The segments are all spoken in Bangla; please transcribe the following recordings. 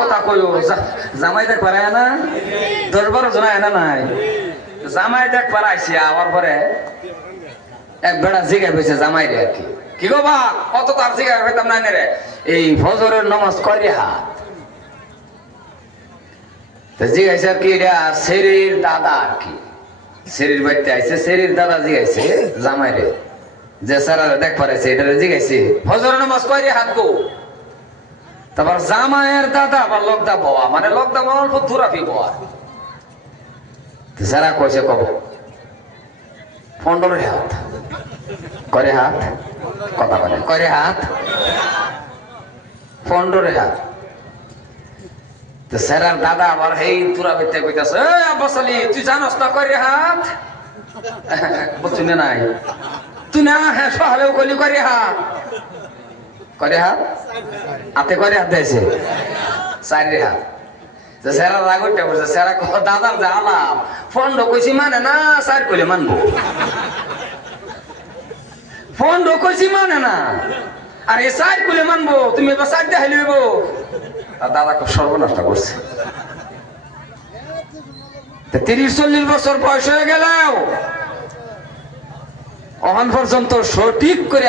কথা কইও জামাই দেখ পারে না 10-12 জন আয় না নাই জামাই দেখ পারাইছি আবার পরে এক বেড়া জিগাই পেয়েছে জামাই রে আর কি গো বা কত তার জিগাই হইতাম না রে এই ফজরের নামাজ করি হাত তো জিগাইছে আর কি এটা শরীর দাদা আর কি শরীর বাড়িতে আইছে শরীর দাদা জিগাইছে জামাই রে যে সারা দেখ পারেছে এটা জিগাইছে ফজরের নামাজ করি হাত গো তারপর জামাইয়ের দাদা আবার লোকদা বাবা মানে লোকদা অল্প দূরাফি বাবা যারা কইছে কব ফন্ডরের হাত করে হাত কথা বলে করে হাত ফন্ডরের হাত তো স্যারার দাদা আবার এই দূরাফিতে কইতাছে এই আব্বাস আলী তুই জানোস না করে হাত বুঝছিস না নাই তুই না হ্যাঁ সহালেও কলি করে হাত করে হাত হাতে করে হাত দিয়েছে চারি হাত স্যারা রাগ উঠে বলছে স্যারা দাদার যা আলাপ ফন্ড কইছি মানে না স্যার কইলে মানবো ফন্ড কইছি মানে না আর এ স্যার কইলে মানবো তুমি এবার স্যার দেখাই লইব আর দাদা খুব সর্বনাশ করছে 30-40 বছর বয়স হয়ে গেলেও অহন পর্যন্ত সঠিক করে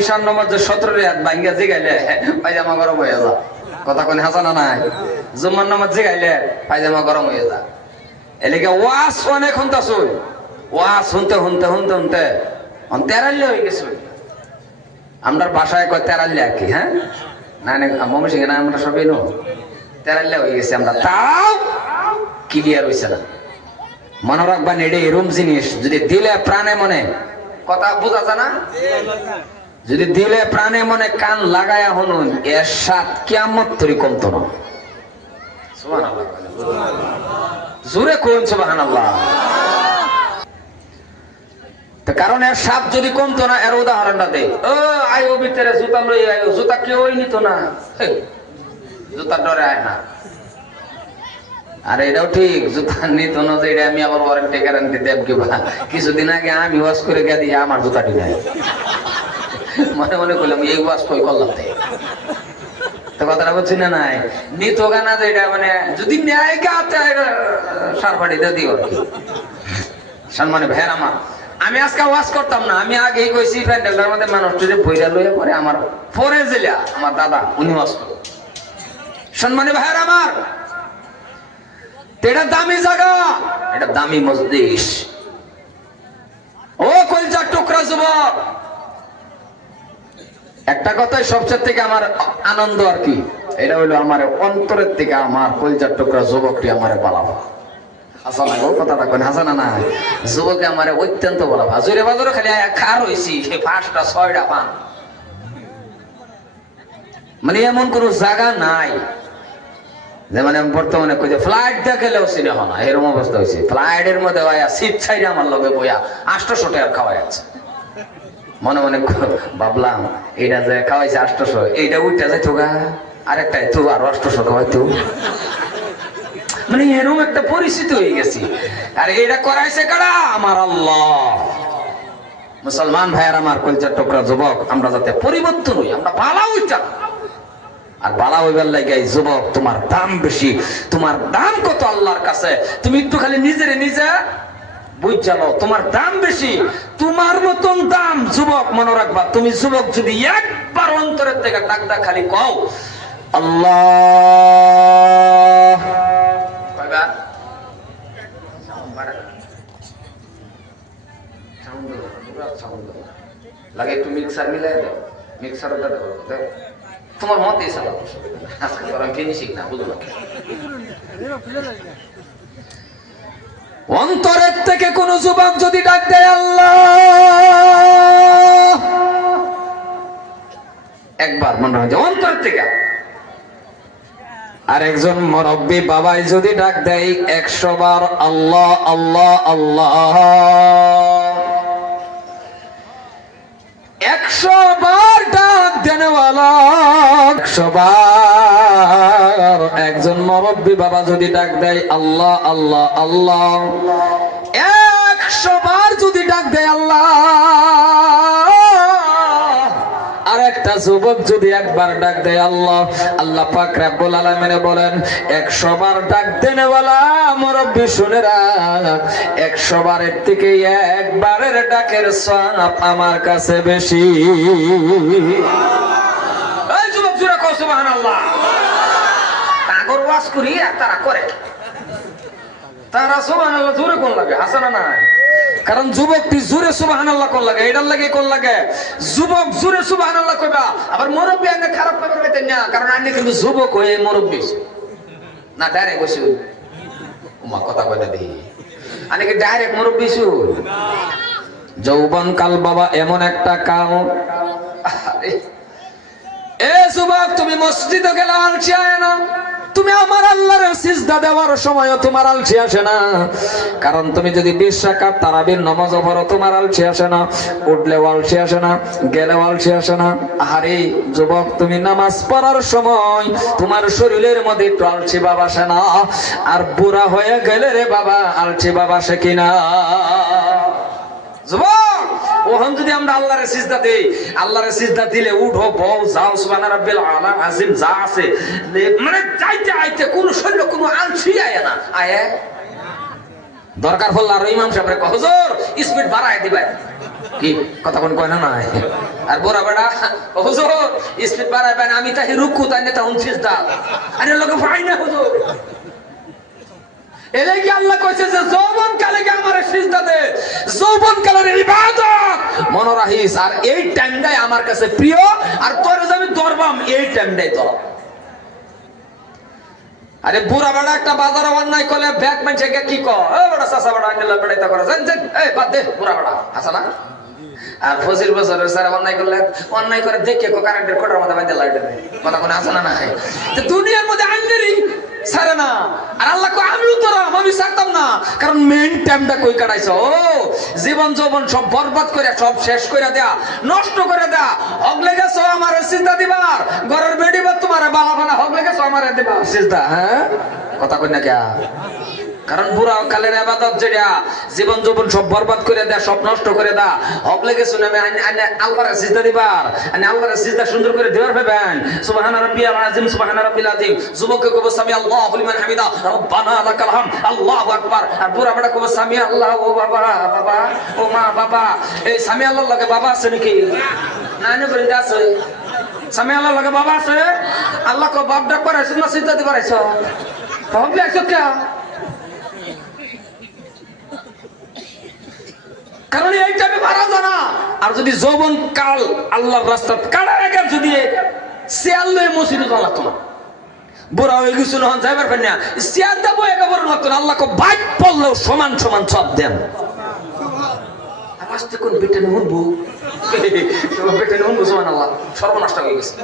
ঈশান নামাজ 17 রাত ভাঙ্গা জিগাইলে পায়জামা গরম হয়ে যা কথা কোন হাসানা নাই জুম্মার নামাজ জিগাইলে পায়জামা গরম হয়ে যা এলিকে ওয়াজ অনেক শুনতাছুন ওয়াজ শুনতে শুনতে শুনতে শুনতে তেরাল্লে হয়ে গেছে আমরা বাসায় কয় তেরাল্লে আর কি হ্যাঁ না মমি সিংহে না আমরা সবই নো তেরাল্লে হয়ে গেছে আমরা তাও ক্লিয়ার হয়েছে না মনে রাখবেন এটা এরম জিনিস যদি দিলে প্রাণে মনে কথা বোঝা যায় না যদি দিলে প্রাণে মনে কান লাগায়া হনুন এর সাত কিয়ামত তরি কমতো না সুবহানাল্লাহ জোরে কোন সুবহানাল্লাহ তো কারণ এর সাপ যদি কমতো না এর উদাহরণটা দে ও আয়ো ভিতরে জুতা লই আয়ো জুতা কেউই নিত না জুতা ডরে আয় না আর এটাও ঠিক জুতা নিত না যে এটা আমি আবার ওয়ারেন্টি গ্যারান্টি দেব কি কিছুদিন আগে আমি ওয়াশ করে গিয়ে দিয়ে আমার জুতাটি নাই মনে মনে করলাম এই ওয়াশ কই করলাম তো কথাটা বলছি না নাই নিত গানা যে এটা মানে যদি ন্যায় গাতে সারফাটি দিয়ে দিও আর কি সম্মানে ভাইয়ের আমার আমি আজকে ওয়াশ করতাম না আমি আগেই কইছি প্যান্ডেলটার মধ্যে মানুষটিরে বইরা লইয়া পরে আমার পরে জেলা আমার দাদা উনি ওয়াশ করে সম্মানে ভাইয়ের আমার এটা দামি জায়গা এটা দামি মজলিস ও কলজার টুকরা যুবক একটা কথাই সবচেয়ে থেকে আমার আনন্দ আর কি এটা হইলো আমার অন্তরের থেকে আমার কলজার টুকরা যুবকটি আমারে বলাবো হাসানা গো কথাটা কোন হাসানা না যুবকে আমারে অত্যন্ত বলাবো জোরে বাজারে খালি খার হইছি সে 5টা 6টা পান মানে এমন কোন জায়গা নাই যে মানে বর্তমানে কই যে ফ্লাইট দেখলেও সিনে হয় না এরকম অবস্থা হয়েছে ফ্লাইটের মধ্যে সিট ছাইড়ে আমার লগে বইয়া 800 টাকা খাওয়াই আছে মনে মনে ভাবলাম এটা যে খাওয়াইছে 800 এইটা উঠতে যাইতো গা আরেকটা তো আর 800 খাওয়াইতো মানে এরকম একটা পরিস্থিতি হয়ে গেছি আর এটা করাইছে কারা আমার আল্লাহ মুসলমান ভাইয়ার আমার কলজার টুকরা যুবক আমরা যাতে পরিবর্তন হই আমরা ভালো হইতাম আর বালা হইবার লাগে যুবক তোমার দাম বেশি তোমার দাম কত আল্লাহর কাছে তুমি একটু খালি নিজেরে নিজে বুঝালো তোমার দাম বেশি তোমার মতন দাম যুবক মনে রাখবা তুমি যুবক যদি একবার অন্তরের থেকে ডাকদা খালি কও আল্লাহ লাগে একটু মিক্সার মিলাই দাও মিক্সার ওটা দাও তোমার মত এই সালা আজকে তো আমি ফিনিশিং না বুঝলো অন্তরের থেকে কোন যুবক যদি ডাক দেয় আল্লাহ একবার মনে হয় যে অন্তর থেকে আর একজন মুরব্বী বাবাই যদি ডাক দেয় 100 বার আল্লাহ আল্লাহ আল্লাহ 100 বার ডাক দেনেওয়ালা 100 বার একজন মুরব্বী বাবা যদি ডাক দেয় আল্লাহ আল্লাহ আল্লাহ 100 বার যদি ডাক দেয় আল্লাহ আর একটা যুবক যদি একবার ডাক দেয় আল্লাহ, আল্লাহ পাক রব্বুল আলামিন বলেন 100 বার ডাক দেনে ওয়ালা মুরব্বি শুনে রাখ, 100 বারের থেকে একবারের ডাকের সওয়াব আমার কাছে বেশি। এই যুবক জোরে কও সুবহানাল্লাহ। তাগর ওয়াজ করি আর তারা করে, তারা সুবহানাল্লাহ জোরে কোন লাগে হাসানা নাই, কারণ যুবকটি জোরে সুবহানাল্লাহ কোন লাগে, এটার লাগে কোন লাগে যুবক জোরে সুবহানাল্লাহ কইবা। আবার মুরব্বি আনে খারাপ খবর পেতেন না, কারণ আনে কিন্তু যুবক হয়ে মুরব্বি না, ডাইরেক্ট বসে উমা কথা কইতা দি আনে কি ডাইরেক্ট মুরব্বি শুন। যৌবন কাল বাবা এমন একটা কাল, এ যুবক তুমি মসজিদে গেলে আলসি আয় না, তুমি আমার আল্লাহর সিজদা দেওয়ার সময়ও তোমার আলসি আসে না, কারণ তুমি যদি 20 রাকাত তারাবির নামাজও পড়ো তোমার আলসি আসে না, উঠলেও আলসি আসে না, গেলেও আলসি আসে না। আরে যুবক তুমি নামাজ পড়ার সময় তোমার শরীরের মধ্যে একটু আলসি ভাব আসে না, আর বুড়া হয়ে গেলে রে বাবা আলসি ভাব আসে কিনা? যুবক ওখান যদি আমরা আল্লাহর সিজদা দেই, আল্লাহর সিজদা দিলে উঠো বউ যাও সুবহানা রাব্বিল আলা আজিম যা আছে, মানে যাইতে আইতে কোন শরীরে কোন আলসি আয় না, আয় দরকার হল আর ইমাম সাহেবরে কও হুজুর স্পিড বাড়ায় দিবা, কি কথা কোন কয় না না। আর বড় বড় হুজুর স্পিড বাড়াইবেন, আমি তাই রুকু তাই না তাহুন সিজদা আরে লোকে পাই না হুজুর। এলে কি আল্লাহ কইছে যে যৌবন কালে কি আমারে সিজদা দে, যৌবন কালের ইবাদত মনে রাখিস, আর এই টাইমটাই আমার কাছে প্রিয়, আর তোরে যে আমি দরবাম এই টাইমটাই তোর। আরে বুড়া বড় একটা বাজারে অন্যায় করলে ব্যাগ মানছে কি কয়, এ বড় চাচা বড় আঙ্গেল বেড়াইতা করে জান জান, এই বাদ দে বুড়া বড় হাসা না। আর 25 বছরের স্যার অন্যায় করলে অন্যায় করে দেখে কো কারেন্টের কোটার মধ্যে বাইতে লাইট দেয়, কথা কোন হাসা না নাই। তো দুনিয়ার মধ্যে আঙ্গেরই ছাড়ে না, আর আল্লাহ কয় আমিও তোরাম, আমি ছাড়তাম না, কারণ মেইন টাইমটা কই কাটাইছো, ও জীবন যৌবন সব বরবাদ করে সব শেষ করে দেয়া, নষ্ট করে দেয়া, হক লেগেছো আমার সিজদা দিবার, ঘরের বেডি বা তোমার বালা বানা হক লেগেছো আমার দিবা সিজদা, হ্যাঁ কথা কই না কে? কারণ বুড়া কালের ইবাদত যেটা জীবন যৌবন সব বরবাদ করে দেয়া, সব নষ্ট করে দেয়া, হক লেগেছো না আমি আল্লাহর সিজদা দিবার, আমি আল্লাহর সিজদা সুন্দর করে দিবার ভাবেন সুবহানা রাব্বিয়াল আযীম সুবহানা রাব্বিল আযীম। যুবককে কব সামি আল্লাহু লিমান হামিদা রব্বানা লাকাল হামদ আল্লাহু আকবার, আর বুড়া বড় কব সামি আল্লাহ, ও বাবা বাবা ও মা বাবা। এই সামি আল্লাহর লগে বাবা আছে নাকি? না না বলেন আছে সামি আল্লাহর লগে বাবা আছে? আল্লাহ কো বাপ ডাক করাইছ না সিজদা দিবার আইছ, হক লাগছ কে? কারণ এইটা আমি মারা জানা। আর যদি যৌবন কাল আল্লাহর রাস্তা কাটার আগে যদি সিয়াল লয়ে মসজিদে যাওয়া লাগতো না, বুড়া হয়ে গেছো না যাইবার পারি না, সিয়াল দেবো একেবারে লাগতো না, আল্লাহকে বাইক পড়লেও সমান সমান সব দেন। আওয়াজটা কোন বেটেনে শুনবো, বেটেনে শুনবো সুবহানাল্লাহ, সর্বনাশটা হয়ে গেছে,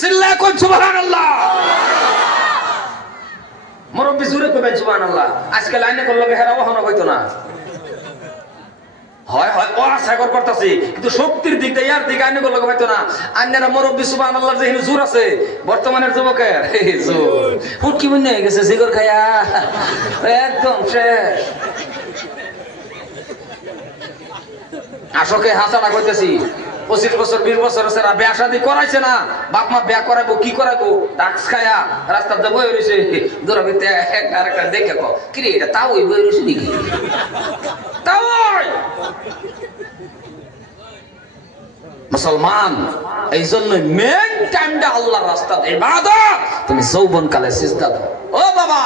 চিল্লায় কোন সুবহানাল্লাহ। মুরব্বি জোরে কইবেন সুবহানাল্লাহ। আজকে লাইনে করলে হেরাও হনো হইতো না, হয় হয় অসাগর করতেছি, কিন্তু শক্তির দিক দিয়ে ইয়ার দিকে আইনে করলে হয়তো না। আন্যারা মুরব্বি সুবহানাল্লাহর যে জোর আছে বর্তমানের যুবকের জোর ফুটকি বন্যা হয়ে গেছে, জিগর খাইয়া একদম শেষ। আসকে হাসানা কইতেছি 25 বছর 20 বছর সেরা বিয়া শাদী করাইছে না, বাপ মা বিয়া করাইবো কি করাইবো, ডাক্স খায়া রাস্তার দিয়ে বই রয়েছে, দূরবিতে একটা আরেকটা দেখে কো কিরে এটা তাও ওই বই রয়েছে নাকি, তাও মুসলমান। এই জন্য মেন টাইমটা আল্লাহর রাস্তা ইবাদত, তুমি যৌবন কালে সিজদা দাও। ও বাবা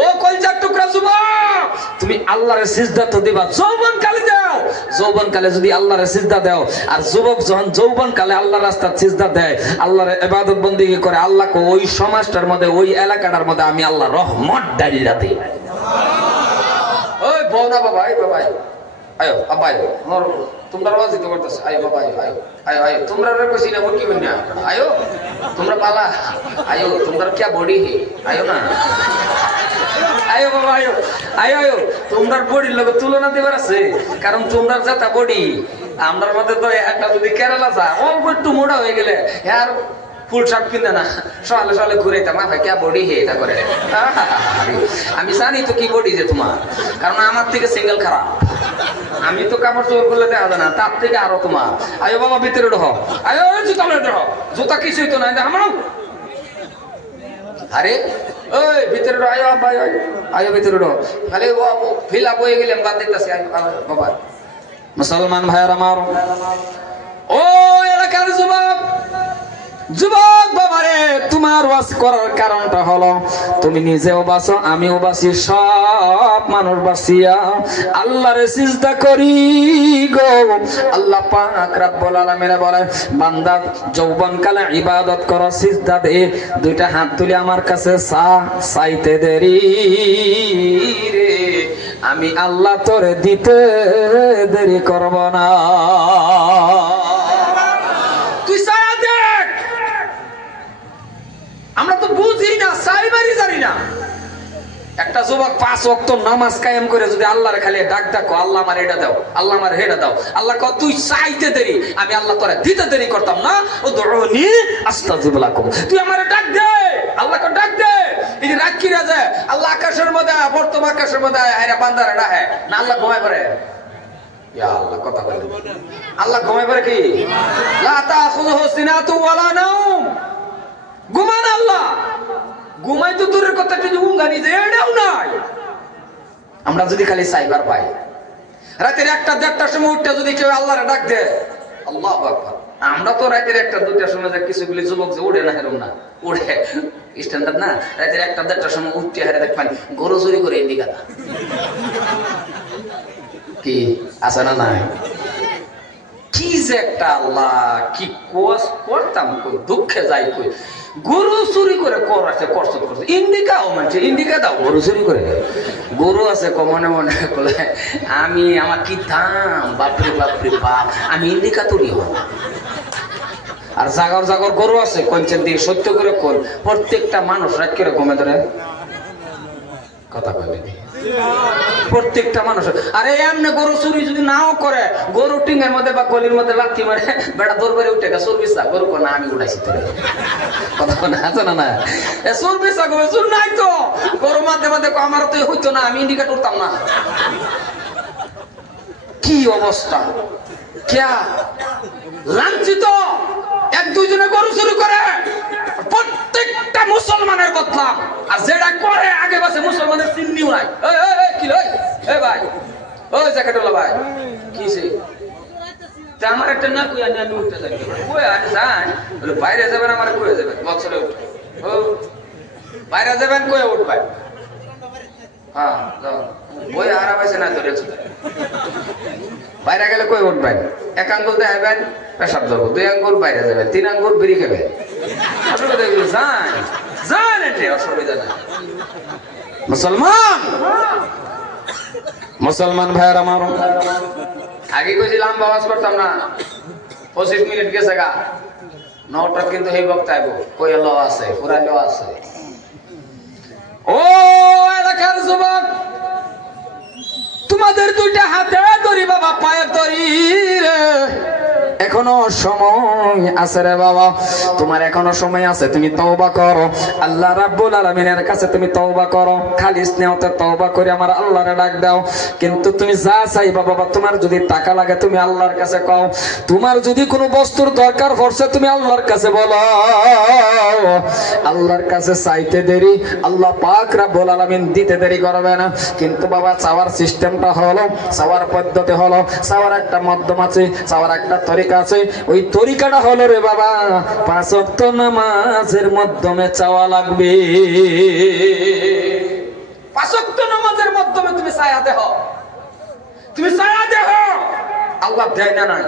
ও কলজার টুকরা যুবক, তুমি আল্লাহর সিজদা তো দিবা যৌবন কালে দাও। যৌবন কালে যদি আল্লাহর সিজদা দাও, আর যুবক যখন যৌবন কালে আল্লাহর রাস্তায় সিজদা দেয়, আল্লাহর ইবাদত বندگی করে, আল্লাহকে ওই সমাজটার মধ্যে ওই এলাকাটার মধ্যে আমি আল্লাহ রহমত ডালিয়ে দেই। ওই বউ না বাবা, এই বাবা আয়ো আব্বা আয়ো, তোমরা আওয়াজ দিতে পারতেছ, আয়ো বাবা আয়ো আয়ো আয়ো আয়ো, তোমরা রে কইছি না কি বন্যা আয়ো, তোমরা পালা আয়ো, তোমরা কি বডি হে আয়ো না, আয়ো বাবা আয়ো আয়ো আয়ো, তোমরার বডির লগে তুলনা দিবার আছে, কারণ তোমরার যেটা বডি আমরার মধ্যে তো একটা যদি কেরালা যায় অল্প একটু মোটা হয়ে গেলে আর ফুল শার্ট কিনে না সকালে সকালে ঘুরাইতাম, ভাই কে বডি হে এটা করে। আমি জানি তো কি বডি যে তোমার, কারণ আমার থেকে সিঙ্গেল খারাপ। আমি তো কাপড় চোপড় করলে দেখা যায় না, তার থেকে আরো তোমার। আয়ো বাবা ভিতরে ঢো, আয়ো জুতা ঢো, জুতা কিছুই তো নাই আমার। আরে ওই ভিতরে ঢো, আয়ো আব্বা আয়ো, আয়ো ভিতরে ঢো। খালি ফিলা বয়ে গেলাম বাদ দিতেছি বাবা। মুসলমান ভাইয়ের আমার, ও এলাকার যুবক, যুবক বাবারে, তোমার ওয়াজ করার কারণটা হলো তুমি নিজেও বাঁচো, আমিও বাঁচি, সব মানুষ বাঁচিয়া আল্লাহরে সিজদা করি গো। আল্লাহ পাক রব্বুল আলামিন বলে, বান্দা যৌবন কালে ইবাদত করো, সিজদা দে, দুইটা হাত তুলে আমার কাছে চাইতে দেরি রে, আমি আল্লাহ তোরে দিতে দেরি করব না। তুই সায়া দেখ, আমরা তো বুঝি না, সাইবারই জানি না। একটা যুবক 5 ওয়াক্ত নামাজ কায়েম করে যদি আল্লাহর খালি ডাক ডাকো, আল্লাহ আমার এটা দাও, আল্লাহ আমার হেটা দাও, আল্লাহ কও তুই চাইতে দেরি, আমি আল্লাহ তোরে দিতে দেরি করতাম না। ও দরুনি আস্তাজিব লাকুম, তুই আমারে ডাক দে, আল্লাহ কো ডাক দে। এই যে রাত কি রাজা, আল্লাহ আকাশের মধ্যে, বর্তমান আকাশের মধ্যে আয়রা বান্দারে ডাকে না, আল্লাহ ঘুমায় পড়ে। ইয়া আল্লাহ কথা বলে, আল্লাহ ঘুমায় পড়ে কি? লা তাখুযুহু সিনাতু ওয়ালা নাওম, ঘুমান আল্লাহ, ঘুমাই তো দূরের কথা, ঘুমগানি যে এটাও নাই। আমরা যদি খালি সাইবার পাই, রাতের 1টা 1:30টার সময় উঠতে যদি কেউ আল্লাহরে ডাক দে, আল্লাহু আকবার। আমরা তো রাতের 1টা 2টার সময় যে কিছুগুলি যুবক যে উঠে না, এরকম না উঠে স্ট্যান্ডার্ড না, রাতের 1টা 1:30টার সময় উঠতে হারে দেখবেন গরু চুরি করে ইন্ডিকাটা কি আছে না নাই? কি যে একটা আল্লাহ, কি কোস করতাম, দুঃখে যাই কই গরু চুরি করে কর আছে, করছত করছে ইন্ডিকাও মানছে, ইন্ডিকা দাও, গরু চুরি করে গরু আছে মনে মনে বলে, আমি আমার কি দাম, বাপরে বাপরে বাপ, আমি ইন্ডিকা তুলি হব। আর জাগর জাগর গরু আছে কঞ্চের দিয়ে সত্য করে কোন প্রত্যেকটা মানুষ রাত করে ঘুমে ধরে কথা কইবে, প্রত্যেকটা মানুষ। আরে এমনি গরু চুরি যদি নাও করে, গরু টিঙের মধ্যে বা গলির মধ্যে লাথি মারে, বেটা দরবারে উঠে গা, চোর বিছা গরু না আমি উঠাইছি তোরে, কথা না আছে না না, চোর বিছা গরু চুর নাই তো, গরু মাঝে মাঝে আমার তো হইতো না, আমি ইন্ডিকেট উঠতাম না। কি অবস্থা, ক্যা লাঞ্ছিত, 1-2 জনে গরু চুরি করে, প্রত্যেকটা মুসলমানের বদলাম, আর যেটা করে আগে বাসে মুসলমানের চিহ্নিও নাই। কি এই ভাই, ওই জ্যাকেটওয়ালা ভাই, কিছে আমার একটা না কই আমি উঠতে যাই, কই আরে যাই বলে বাইরে যাবেন, আমার কই যাবেন, বছরে উঠ, ও বাইরে যাবেন, কই উঠ ভাই, হ্যাঁ যাও, বই আর আবাইছে না ধরে বাইরে গেলে কই উঠবেন, 1 আঙ্গুল দেখাবেন পেশাব যাবো, 2 আঙ্গুল বাইরে যাবেন, 3 আঙ্গুল বিড়ি খাবেন, অসুবিধা এগুলো যান যান, এতে অসুবিধা নাই। মুসলমান, মুসলমান ভাইয়ার আমার, আগে কইছিলাম আওয়াজ করতাম না, 25 মিনিট গেছে গা, 9টা কিন্তু এই বক্তা আইবো, কই ল আছে, পুরা ল আছে। ও এলাকার যুবক, তোমাদের 2টা হাতে ধরি বাবা, পায়ে ধরি রে, এখনো সময় আছে রে বাবা, তোমার এখনো সময় আছে, তুমি তওবা করো, আল্লাহ রাব্বুল আলামিনের কাছে তুমি তওবা করো, খালিস নিয়তে তওবা করে আমার আল্লাহরে ডাক দাও। কিন্তু তুমি যা চাইবা বাবা, তোমার যদি টাকা লাগে তুমি আল্লাহর কাছে কও, তোমার যদি কোনো বস্তুর দরকার পড়ছে তুমি আল্লাহর কাছে বলো, আল্লাহর কাছে চাইতে দেরি, আল্লাহ পাক রব্বুল আলামিন দিতে দেরি করবে না। কিন্তু বাবা চাওয়ার সিস্টেমটা হলো, চাওয়ার পদ্ধতি হলো, চাওয়ার একটা মাধ্যম আছে, চাওয়ার একটা তরিকা আছে, ওই তরিকাটা হলো রে বাবা 5 ওয়াক্ত নামাজের মাধ্যমে চাওয়া লাগবে। 5 ওয়াক্ত নামাজের মাধ্যমে তুমি চায়া দেহ, তুমি চায়া দেহ, আল্লাহ দেয় না নাই।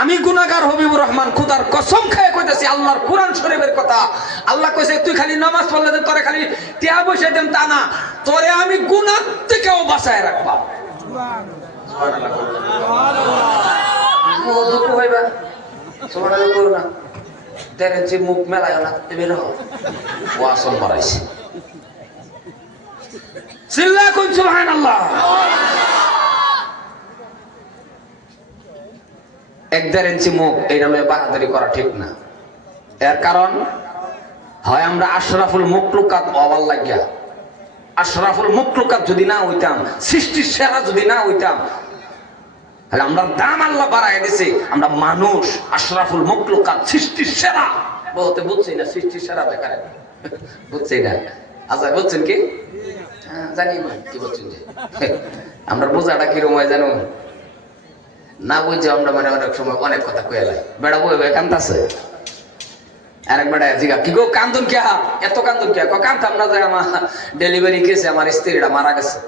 আমি গুনাহগার হবিবুর রহমান খুদার কসম খেয়ে কইতেছি, আল্লাহর কোরআন শরীফের কথা, আল্লাহ কইছে তুই খালি নামাজ পড়লে যে তোরে খালি টিয়া বসে দেন তা না, তোরে আমি গুনাহ থেকেও বাঁচায় রাখবা। মুখ মেলায় না, বের হও, ও আসল বাড়াইছে, চিল্লা কোন সুবহানাল্লাহ। 1-1.5 ইঞ্চি মুখ, এইটা লয়ে বাহাদুরি করা ঠিক না। এর কারণ হয় আমরা আশরাফুল মুখলুকাত হওয়ার লাগিয়া, আশরাফুল মুখলুকাত যদি না হইতাম, সৃষ্টির সেরা যদি না হইতাম, তাহলে আমরা দাম আল্লাহ বাড়াই দিছে। আমরা মানুষ, আশরাফুল মুখলুকাত, সৃষ্টির সেরা বলতে বুঝছি না, সৃষ্টির সেরা দেখায় বুঝছি না। আচ্ছা বুঝছেন কি? জানি না কি বলছেন যে আমরা বোঝাটা কিরকম হয় জানো না, বুঝছে আমরা মানে অনেক সময় অনেক কথা কয়ে লাই। বেড়া বই কান্দাছে, আরেক বেড়া জিগা কি গো কান্দুন কে, এত কান্দুন কে? কান্দাম না, যে আমার ডেলিভারি কেসে আমার স্ত্রীটা মারা গেছে।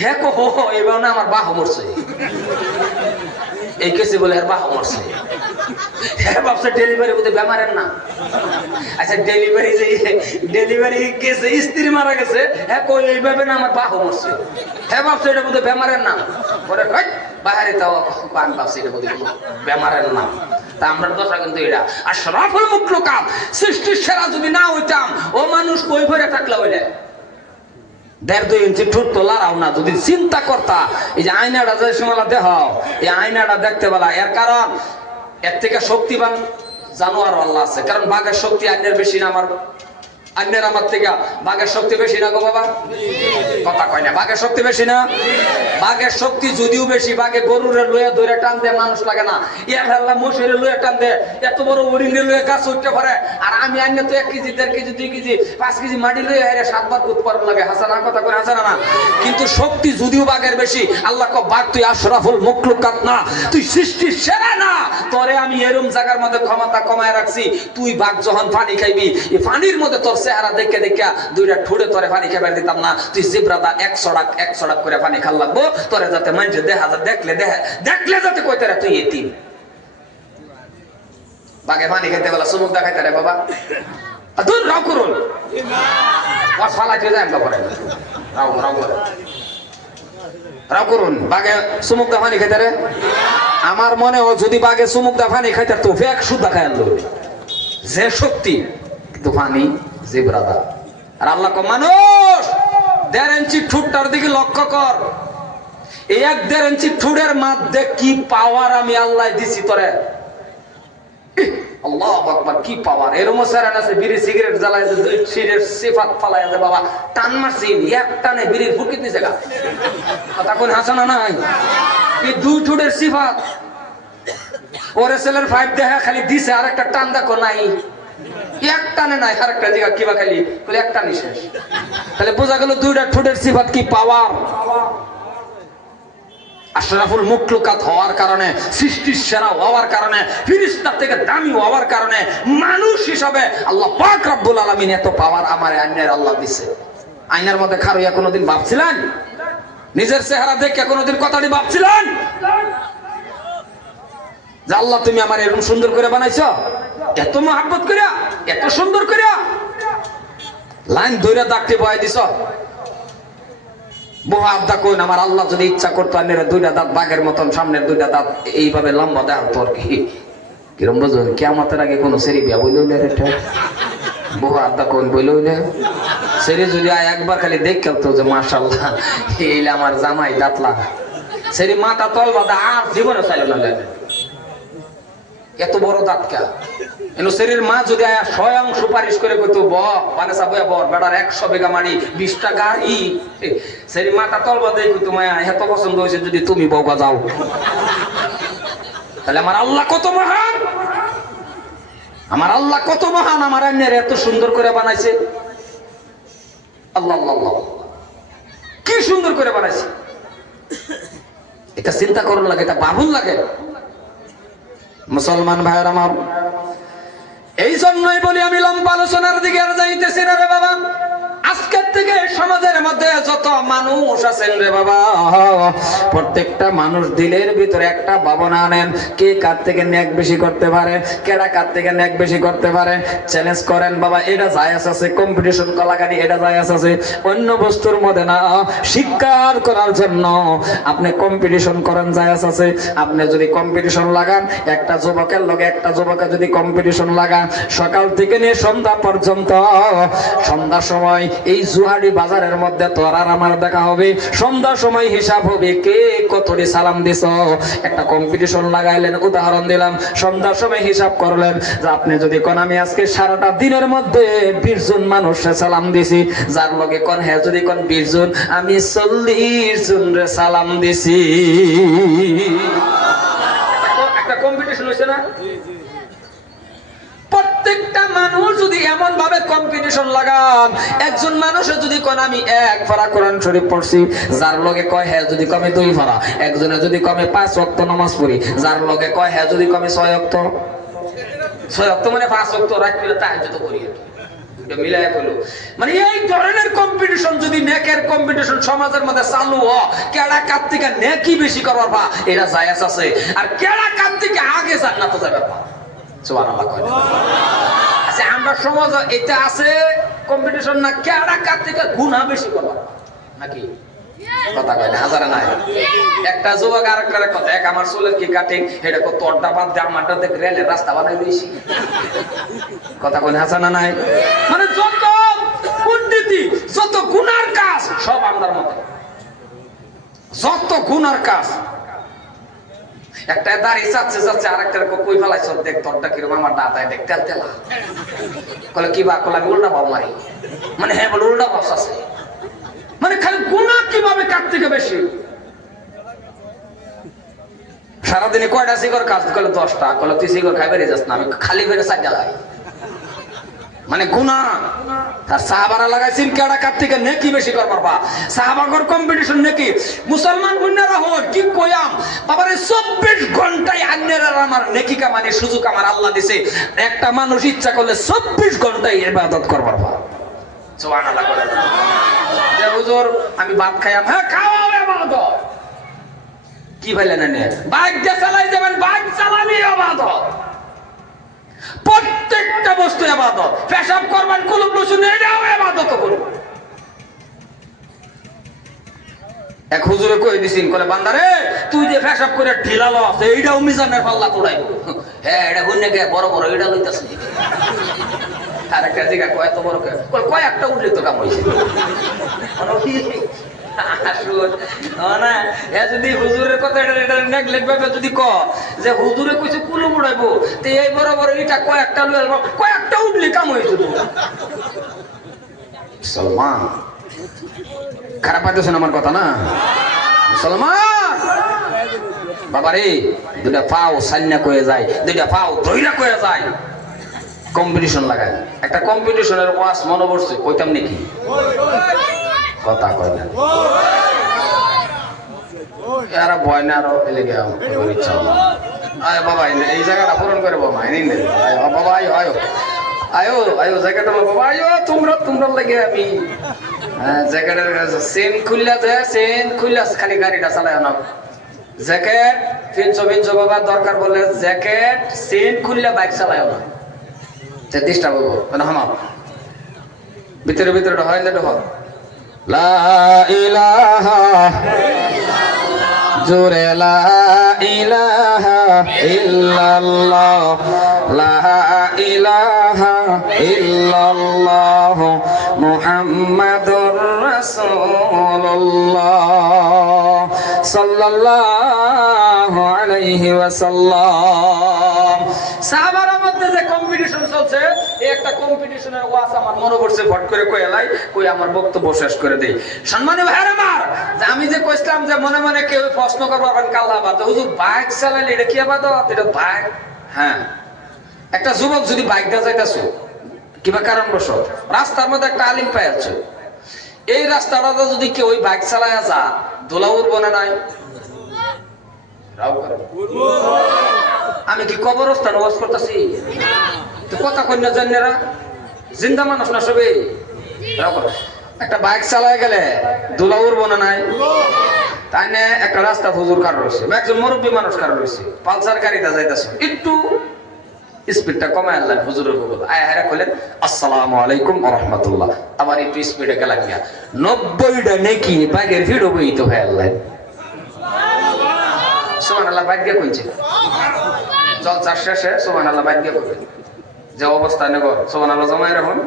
হ্যাঁ কো হো এবার না আমার বাহু মরছে, এই কেসে বলে আর বাহু মরছে। হ্যাঁ ভাবছে ডেলিভারি বলতে বেমারের না। আচ্ছা ডেলিভারি যে ডেলিভারি কেসে স্ত্রী মারা গেছে, হ্যাঁ কই এইভাবে না আমার বাহু মরছে। হ্যাঁ ভাবছে এটা বলতে বেমারের নাম। পরে বাহারে তাও পান ভাবছে এটা বলতে বেমারের নাম। তা আমরা দশা কিন্তু এটা আশরাফুল মুখলুকাত, সৃষ্টির সেরা যদি না হইতাম, ও মানুষ কই ভরে থাকলে হইলে 1.5-2 ইঞ্চি ঠোঁট তো লাড়াও না। যদি চিন্তা করতা, এই যে আয়নাটা যে সময় দেহ, এই আয়নাটা দেখতে বলা, এর কারণ এর থেকে শক্তিবান জানোয়ার আল্লাহ আছে। কারণ বাঘের শক্তি আইনের বেশি না, আইনের আমার থেকে বাঘের শক্তি বেশি না গো বাবা? কথা কয় না, বাঘের শক্তি বেশি না? বাঘের শক্তি যদিও বেশি, বাঘে গরুরে লয়ে ধরে টান দেয়, মানুষ লাগে না। ইয়াল্লাহ মশারে লয়ে টান দেয়, এত বড় হরিণে লয়ে গাছ উঠতে পারে। আর আমি আইনে তো 1 কেজি 1.5 কেজি 2 কেজি 5 কেজি মাটি লয়ে হেরে 7 বার উৎপাদন লাগে। হাসানা কথা করে হাসানা না, কিন্তু শক্তি যদিও বাঘের বেশি। আল্লাহ কো বাঘ তুই আশরাফুল মুখলুকাত না, তুই সৃষ্টির সেরা না। তোরে আমি এরম জায়গার মধ্যে ক্ষমতা কমায় রাখছি, তুই বাঘ যখন পানি খাইবি, এই পানির মধ্যে তোর চেহারা দেখে দেখে 2টা ঠুড়ে তোরে পানি খাবার দিতাম না। তুই জিব্রাদা 1 ছড়াক করে পানি খাল লাগবো তোরে, যাতে মানুষ দেখা যায়, দেখলে যাতে কইতে রে তুই এতিম। বাঘে পানি খেতে বেলা চুমুক দেখাইতে রে বাবা, দূর রাও করুন ফালাইতে যায় আমরা করে রাও করুন। বাঘে চুমুক দা পানি খাইতে রে, আমার মনে হয় যদি বাঘে চুমুক দা পানি খাইতে তো ফেক সুদা খাই আনলো, যে শক্তি কিন্তু পানি জিব্রাদা। আর আল্লাহ কো মানুষ 1.5 ইঞ্চি ঠুটটার দিকে লক্ষ্য কর, এই 1.5 ইঞ্চি ঠুটের মধ্যে কি পাওয়ার আমি আল্লাহ দিছি তোরে। আল্লাহু আকবার, কি পাওয়ার! এরকম সারান আছে বিড়ি সিগারেট জ্বালায় যে 2 সিগারেট সিফাত ফালায় আছে বাবা, টান মারছি এক টানে বিড়ির ফুকিত নিছে গা। কথা কোন হাসানা নাই, এই 2 ঠুটের সিফাত। ওরে ছেলের 5 দেখা খালি দিছে, আর একটা টান দেখো নাই, এক টানে নাই, আর একটা জায়গা কিবা খালি বলে এক টানি শেষ। তাহলে বোঝা গেল 2টা ঠোঁটের সিফাত কি পাওয়ার। আশরাফুল মুখলুকাত হওয়ার কারণে, সৃষ্টির সেরা হওয়ার কারণে, ফেরেশতা থেকে দামি হওয়ার কারণে, মানুষ হিসাবে আল্লাহ পাক রব্বুল আলামিন এত পাওয়ার আমার আইনের আল্লাহ দিছে। আয়নার মধ্যে খারইয়া কোনোদিন ভাবছিলেন? নিজের চেহারা দেখে কোনোদিন কথাটি ভাবছিলেন যে আল্লাহ তুমি আমার এরকম সুন্দর করে বানাইছো, এত মহব্বত করিয়া, এত সুন্দর করিয়া লাইন ধরে দাগতে বয়ে দিছ? আমার আল্লাহ যদি ইচ্ছা করতো আইনের 2টা দাঁত বাঘের মতন, সামনের 2টা দাঁত এইভাবে লম্বা দেখ তোর কিরম বুঝুন, কেমতের আগে কোনো সেরি বিয়া বইল বহু আড্ডা কোন বইল সেরি যদি একবার খালি দেখে তো যে মাশাআল্লাহ এইলে আমার জামাই দাঁতলা, সেরি মাথা তল বাঁধা আর জীবনে চাইল না যায়। এত বড় দাঁত কে শরীর মা যদি স্বয়ং সুপারিশ করে কইতো বানেসা বয়া বর বেটার 100 বিঘা মাড়ি 20টা গাড়ি, সেই মাথা তল বাঁধে কইতো মায়া এত পছন্দ হয়েছে যদি তুমি বউকা যাও। তাহলে আমার আল্লাহ কত মহান, আমার আল্লাহ কত মহান, আমার আন্নের এত সুন্দর করে বানাইছে। আল্লাহ আল্লাহ কি সুন্দর করে বানাইছে, এটা চিন্তা করুন লাগে, এটা বাবুল লাগে। মুসলমান ভাইয়ের আমার, এই জন্যই বলি আমি লম্বা আলোচনার দিকে আর যাইতেছি না রে বাবা। আজকের থেকে সমাজের মধ্যে যত মানুষ আছেন রে বাবা, প্রত্যেকটা মানুষ দিলের ভিতরে একটা ভাবনা আনেন, কে কার থেকে ন্যাক বেশি করতে পারে, কেডা কার থেকে ন্যাক বেশি করতে পারে, চ্যালেঞ্জ করেন বাবা। এটা জায়েজ আছে, কম্পিটিশন কলাকানি এটা জায়েজ আছে, অন্য বস্তুর মধ্যে না। শিক্ষার করার জন্য আপনি কম্পিটিশন করেন, জায়েজ আছে। আপনি যদি কম্পিটিশন লাগান, একটা যুবকের লগে একটা যুবকের যদি কম্পিটিশন লাগান, সকাল থেকে নিয়ে সন্ধ্যা পর্যন্ত, সন্ধ্যার সময় এই জুহারি বাজারের মধ্যে তোর আর আমার দেখা হবে, সন্ধ্যার সময় হিসাব হবে কে কতটি সালাম দিছ। একটা কম্পিটিশন লাগাইলেন, উদাহরণ দিলাম, সন্ধ্যার সময় হিসাব করলেন যে আপনি যদি কোন আমি আজকে সারাটা দিনের মধ্যে 20 জন মানুষে সালাম দিছি, যার লগে কোন হ্যাঁ যদি কোন 20 জন, আমি 40 জন রে সালাম দিছি। একটা কম্পিটিশন হইছে না? প্রত্যেকটা মানুষ যদি এমন ভাবে কম্পিটিশন লাগান, একজন মানুষে যদি কোন আমি 1 পারা কোরআন শরীফ পড়ছি, যার লগে কয় হ্যাঁ যদি কমে 2 পারা, একজনে যদি কমে 5 ওয়াক্ত নামাজ পড়ি, যার লগে কয় হ্যাঁ যদি কমে 6 ওয়াক্ত, 6 ওয়াক্ত মানে 5 ওয়াক্ত রাখলে তাহাজ্জুদ করি, এটা মিলায় হলো। মানে এই ধরনের কম্পিটিশন যদি নেকের কম্পিটিশন সমাজের মধ্যে চালু হয়, কেডা কার থেকে নেকি বেশি করবার পা এটা জায়েজ আছে, আর কেডা কার থেকে আগে জান্নাতে যাবে পা। সুবহানাল্লাহ কয় আচ্ছা, আমরা সমাজ এটা আছে কম্পিটিশন না, কেডা কার থেকে গুনাহ বেশি করবার নাকি কথা কয় না? হাজারে নাই একটা যুবক আরেকটার কথা, এক আমার চুলের কি কাটিং, এটা কত তোরটা বাদ দিয়ে আমারটা দেখে রেলের রাস্তা বানাই দিয়েছি, কথা কয় হাজার না নাই? মানে যত কুণ্ঠিতি, যত গুনার কাজ সব আমরার মতো, যত গুনার কাজ। একটা দাঁড়িয়ে চাচ্ছে চাচ্ছে আরেকটার কই ফেলাইছ, দেখ তোরটা কিরকম, আমার দাঁতায় দেখ তেল তেলা, বলে কি বা কলে আমি উল্টা ভাব মারি, মানে হ্যাঁ বলে উল্টা ভাব আছে, মানে খালি গুনাহ কিভাবে কার থেকে বেশি। সারাদিনে কয়টা সিগার কাজ করলে? 10টা। কলে তুই সিগার খাই বেরিয়ে যাস না, আমি খালি বেড়ে 4টা খাই, মানে গুনাহ। আর সাহাবারা লাগাইছেন কেডা কার থেকে নেকি বেশি করবার পা, সাহাবাগর কম্পিটিশন নেকি। মুসলমান বুন্নারা হন কি কইয়াম বাবারে, 24 ঘন্টায় আন্যেরা আমার নেকি কামানে সুযোগ আমার আল্লাহ দিছে। একটা মানুষ ইচ্ছা করলে 24 ঘন্টায় ইবাদত করবার পা। সুবহানাল্লাহ করে যে হুজুর আমি ভাত খাইয়াম, হ্যাঁ খাওয়াও ইবাদত, কি বলেন না বাইক দিয়ে চালাই যাবেন, বাইক চালানি ইবাদত, প্রত্যেকটা বস্তু ইবাদত। পেশাব করবেন কুলুপ লুসুন, এটাও ইবাদত করুন। এক হুজুরে কই দিছিন, কলে বান্দারে তুই যে পেশাব করে ঢিলা লস, এইটাও মিজানের পাল্লা তোড়াইব। হ্যাঁ এটা হইনে গে বড় বড় এটা লইতাছে। আরেকটা জায়গা কয় এত বড় কয় একটা উঠলে তো কাম হইছে না। যদি হুজুরের কথা এটা নেগলেক্ট ভাবে যদি ক যে হুজুরে কইছে কুলু উড়াইবো, তো এই বড় বড় এটা কয়েকটা লইব, কয়েকটা উঠলে কাম হইছে তো। মুসলমান খারাপ পাইতেছেন আমার কথা না? মুসলমান বাবারে, দুইটা পাও সান্না কয়ে যায়, দুইটা পাও ধইরা কয়ে যায়, কম্পিটিশন লাগায়। একটা কম্পিটিশনের ওয়াজ মনে পড়ছে, কইতাম নাকি? কথা কয় না এরা ভয় না, আরো এলেগে ইচ্ছা হলো আয় বাবা এই জায়গাটা পূরণ করে বাবা, বাবা আয়ো আয়ো আয়ো আয়ো জায়গাটা বাবা আয়ো, তোমরা লাগে আমি জ্যাকেটের চেন খুললা যায়, চেন খুললা খালি গাড়িটা চালায় না, জ্যাকেট ফিনছো বাবা দরকার বলে জ্যাকেট চেন খুললা বাইক চালায় না, ডিস্টার্ব হবো মানে হামাও ভিতরে ভিতরে হয় না হয়। লা ইলাহা জোরে লা ইলাহা ইল্লাল্লাহ, লা ইলাহা ইল্লাল্লাহ মুহাম্মাদুর রাসূলুল্লাহ সাল্লাল্লাহু আলাইহি ওয়াসাল্লাম। সাহাবারা মধ্যে যে কম্পিটিশন চলছে, এই একটা কম্পিটিশনের ওয়াজ আমার মনে পড়ছে, ফট করে কইলাই কই আমার বক্তব্য শেষ করে দেই। সম্মানিত ভাইরা আমার, যে আমি যে কইছিলাম যে মনে মনে কেউ প্রশ্ন করবে আবার কাল্লা বাদ, হুজুর বাইক চালাইলে এটা কি আবাদত? এটা বাইক, হ্যাঁ একটা যুবক যদি বাইক দিয়ে যাইতাছো কিবা কারণবশ রাস্তার মধ্যে একটা আলিম পাই আছে, এই রাস্তাটা যদি কেউ ওই বাইক চালায় যা, দোলা উড়বো না নাই? আমি কি কবরস্থান ওয়াজ করতেছি? কথা কন্যা জানেরা জিন্দা মানুষ না সবে। একটা বাইক চালায় গেলে দোলা উড়বো না নাই? তাই না একটা রাস্তা হুজুর কারো রয়েছে, একজন মুরব্বী মানুষ কারো রয়েছে, পালসার গাড়িটা যাইতেছে, একটু স্পিডটা কমায় আনলেন, হুজুরের বলল আয়া কইলেন আসসালামু আলাইকুম ওয়া রাহমাতুল্লাহ, আবার একটু স্পিডে গেলা গিয়া 90টা নেকি বাইকের ভিড়ও বইতো হয়ে আনলেন। সুবহানাল্লাহ, ভাগ্য কইছে জলসার শেষে সুবহানাল্লাহ ভাগ্য কইবে যে অবস্থা নেগো সুবহানাল্লাহ জমায় রাখুন,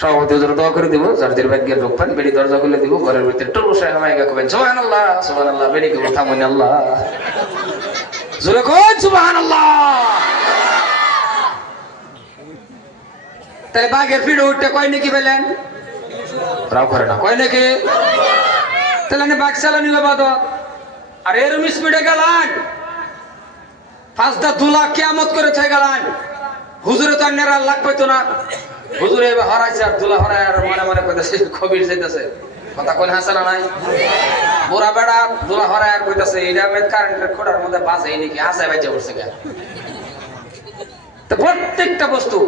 সভাপতি হুজুর দোয়া করে দিব, যার যে ভাগ্যের লোক পান বেড়ি দরজা খুলে দিব, ঘরের ভিতরে টুলু সাহেব আমাকে কবেন সুবহানাল্লাহ সুবহানাল্লাহ, বেড়ি কেবল থামুন আল্লাহ জোরে কোন সুবহানাল্লাহ। তাহলে বাঘের ফিরে উঠতে কয় নাকি পেলেন? রাও করে না, কয় নাকি? তাহলে বাঘ চালানি বাদ। আর এরম স্পিডে গেলান, 5 দুলা কিয়ামত করে থেকে গেলান। হুজুরে তো অন্যের লাখ পাইতো না, হুজুরে এবার হরাইছে আর দুলা হরাই আর মনে মনে কইতেছে কবির যাইতেছে। কথা কোন হাসানা নাই? বুড়া বেড়া দুলা হরাই আর কইতেছে এটা আমি কারেন্টের খোঁড়ার মধ্যে বাজে নাকি হাসাই বাজে উঠছে গে। তো প্রত্যেকটা বস্তু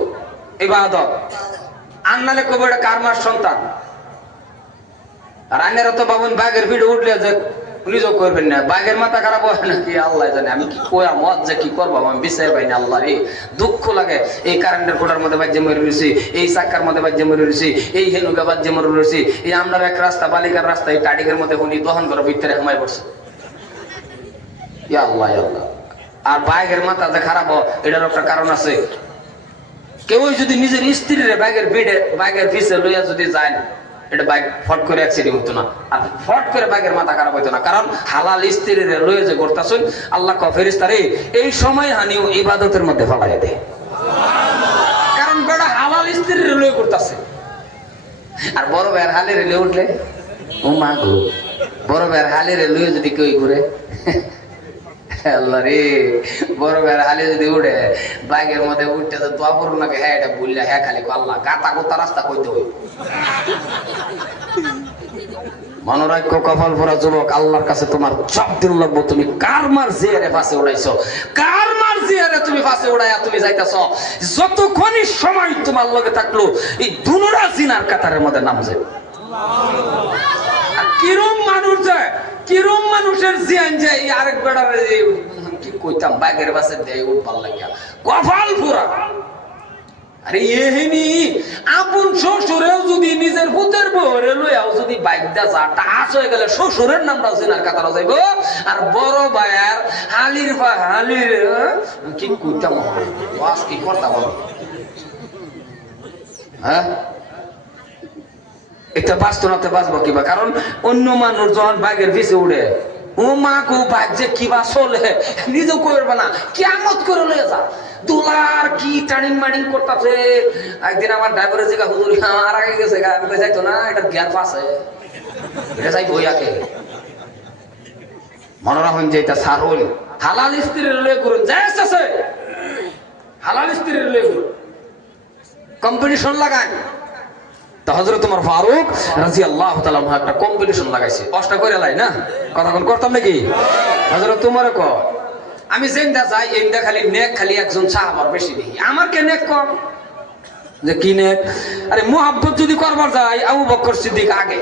ইবাদত। আন্নালে কবি এটা কারমার সন্তান। আর আন্যেরা তো বাবুন বাঘের ভিড়ে উঠলে যে নিজেও করবেন না, বাঘের মাথা খারাপ হয় নাকি আল্লাহ জানে। আমি কি কোয়া মত যে কি করবো আমি বিচার পাই না। আল্লাহ রে দুঃখ লাগে। এই কারেন্টের কোটার মধ্যে বাজ্যে মরে রয়েছি, এই চাক্কার মধ্যে বাজ্যে মরে রয়েছি, এই হেনুকা বাজ্যে মরে রয়েছি, এই আমরা এক রাস্তা বালিকার রাস্তা এই টাডিকের মধ্যে উনি দহন করে ভিতরে হামাই পড়ছে। আল্লাহ আল্লাহ। আর বাঘের মাথা যে খারাপ হয় এটার একটা কারণ আছে। কেউ যদি নিজের স্ত্রীর বাঘের ভিড়ে বাঘের পিছে লইয়া যদি যায় না, এটা বাইক ফট করে অ্যাক্সিডেন্ট হতো না, আর ফট করে বাইকের মাথা খারাপ হইতো না। কারণ হালাল স্ত্রীর লয়ে যে করতেছেন আল্লাহ ফেরেশতারে এই সময় হানিও ইবাদতের মধ্যে ফেলাই দেয়। কারণ বড় হালাল স্ত্রীর লয়ে করতেছে। আর বড় ভাইয়ের হালে রেলে উঠলে ও মা গো, বড় ভাইয়ের হালে রেলে যদি কেউ ঘুরে আল্লাহ রে, বড় ভাইয়ের হালে যদি উঠে বাইকের মধ্যে উঠতে তো দোয়া করুন নাকি, হ্যাঁ এটা বললে হ্যাঁ খালি আল্লাহ গাতা গোতা রাস্তা কইতে হই। মনোরাজ্য কপাল ভরা যুবক, আল্লাহর কাছে তোমার সব দিন লাগবো। তুমি কার মার জিয়ারে ফাঁসে উড়াইছো, কার মার জিয়ারে তুমি ফাঁসে উড়াইয়া তুমি যাইতেছ। যতক্ষণই সময় তোমার লগে থাকলো এই দুনোরা জিনার কাতারের মধ্যে নাম যাবে। কিরম মানুষ যায়, কিরম মানুষের জিয়ান যায়। আরেক বেড়ার কি কইতাম বাইকের বাসে দেয় উঠবার লাগিয়া কপাল ভরা। আরে এহেনি আপন শ্বশুরেও যদি নিজের ভূতের বউরে লইয়াও যদি বাইকটা যা টাচ হয়ে গেলে শ্বশুরের নামটাও চেনার কাতারা যাইব। আর বড় ভাইয়ার হালির হালির কি কইতাম কি করতাম হ্যাঁ, এটা বাস্তবতে বাঁচবো কিবা। কারণ অন্য মানুষ যখন বাইকের পিছে উড়ে ও মা গো বাইক যে কিবা চলে নিজেও করবে না, কিয়ামত করে লয়ে যা দুলার কি টার্নিং মার্নিং করতেছে। একদিন আমার ড্রাইভারের জায়গা হুজুর আর আগে গেছে, আমি যাইতো না এটা গিয়ার পাশে এটা যাই বইয়াকে মনোরঞ্জন যেটা সারুল হালাল স্ত্রীর লয়ে করুন যাই আছে, হালাল স্ত্রীর লয়ে করুন কম্পিটিশন লাগান। তো হযরত ওমর ফারুক রাদিয়াল্লাহু তাআলা একটা কম্পিটিশন লাগাইছে, কষ্ট করে লাই না কথা কোন করতাম নাকি। হযরত ওমর কো আমি যেন্দা যাই এন্দা খালি নেক খালি একজন সাহাবার বেশি দেখি, আমার কে নেক কম। যে কি নেক? আরে মুহাব্বত যদি করবার যাই আবু বকর সিদ্দিক আগে।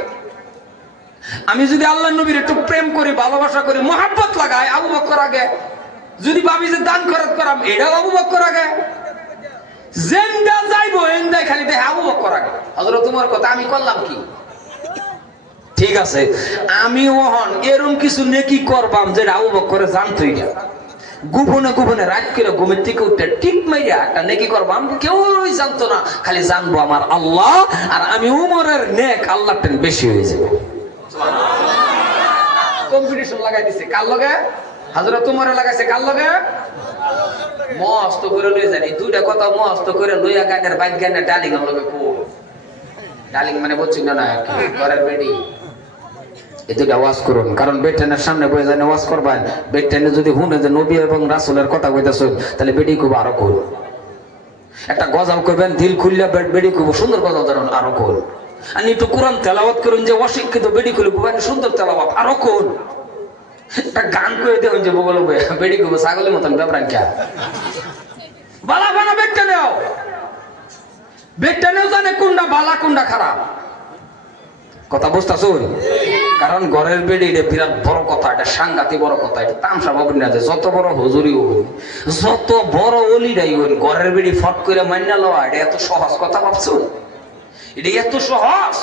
আমি যদি আল্লাহর নবীর একটু প্রেম করি ভালোবাসা করি মুহাব্বত লাগাই আবু বকর আগে। যদি ভাবি যে দান খরচ করাম এটাও আবু বকর আগে। যেন্দা যাইবো এন্দাই খালি দেখে আবু বকর আগে। হযরত ওমর কথা আমি করলাম কি? ঠিক আছে আমি ওহন এরকম কিছু নেকি করবাম যেটা আবু বকর জানতোই না। গোপনে গোপনে রাত করে ঘুমের থেকে উঠে টিক মাইরা একটা নেকি করবাম, কেউই জানতো না, খালি জানবো আমার আল্লাহ। আর আমি ওমরের নেক আল্লাহ টেন বেশি হয়ে যাবে। কম্পিটিশন লাগাই দিছে কার লগে? হযরত ওমরে লাগাইছে কার লগে? মস্ত করে লই জানি দুইটা কথা মস্ত করে লইয়া গানের বাইক গানের ডালিং এর লগে কো ডালিং মানে বুঝছিস না কি ঘরের বেডি এই দুইটা ওয়াজ করুন। কারণ বেটেনের সামনে বসে জানে ওয়াজ করবেন, বেটেনে যদি শুনে যে নবী এবং রাসূলের কথা কইতাছেন তাহলে বেডি খুব আরো কোন একটা গজল করবেন দিল খুললে বেডি খুব সুন্দর গজল ধরুন আরো কোন। আর একটু কোরআন তেলাওয়াত করুন যে অশিক্ষিত বেডি খুলে খুব সুন্দর তেলাওয়াত আরো কোন। একটা গান করে দেবেন যে বগল বেডি খুব ছাগলের মতন ব্যাপার কে বালা বানা বেটটা নেও, বেটটা নেও জানে কোনটা বালা কোনটা খারাপ। কথা বুঝতেছুন? কারণ ঘরের বেডি এটা বিরাট বড় কথা, এটা সাংঘাতিক বড় কথা। এটা তামসা ভাবেন না যে যত বড় হুজুরি হইল যত বড় অলিরাই হইল ঘরের বেডি ফট করে মান্না লওয়া এটা এত সহজ কথা ভাবছুন? এটা এত সহজ?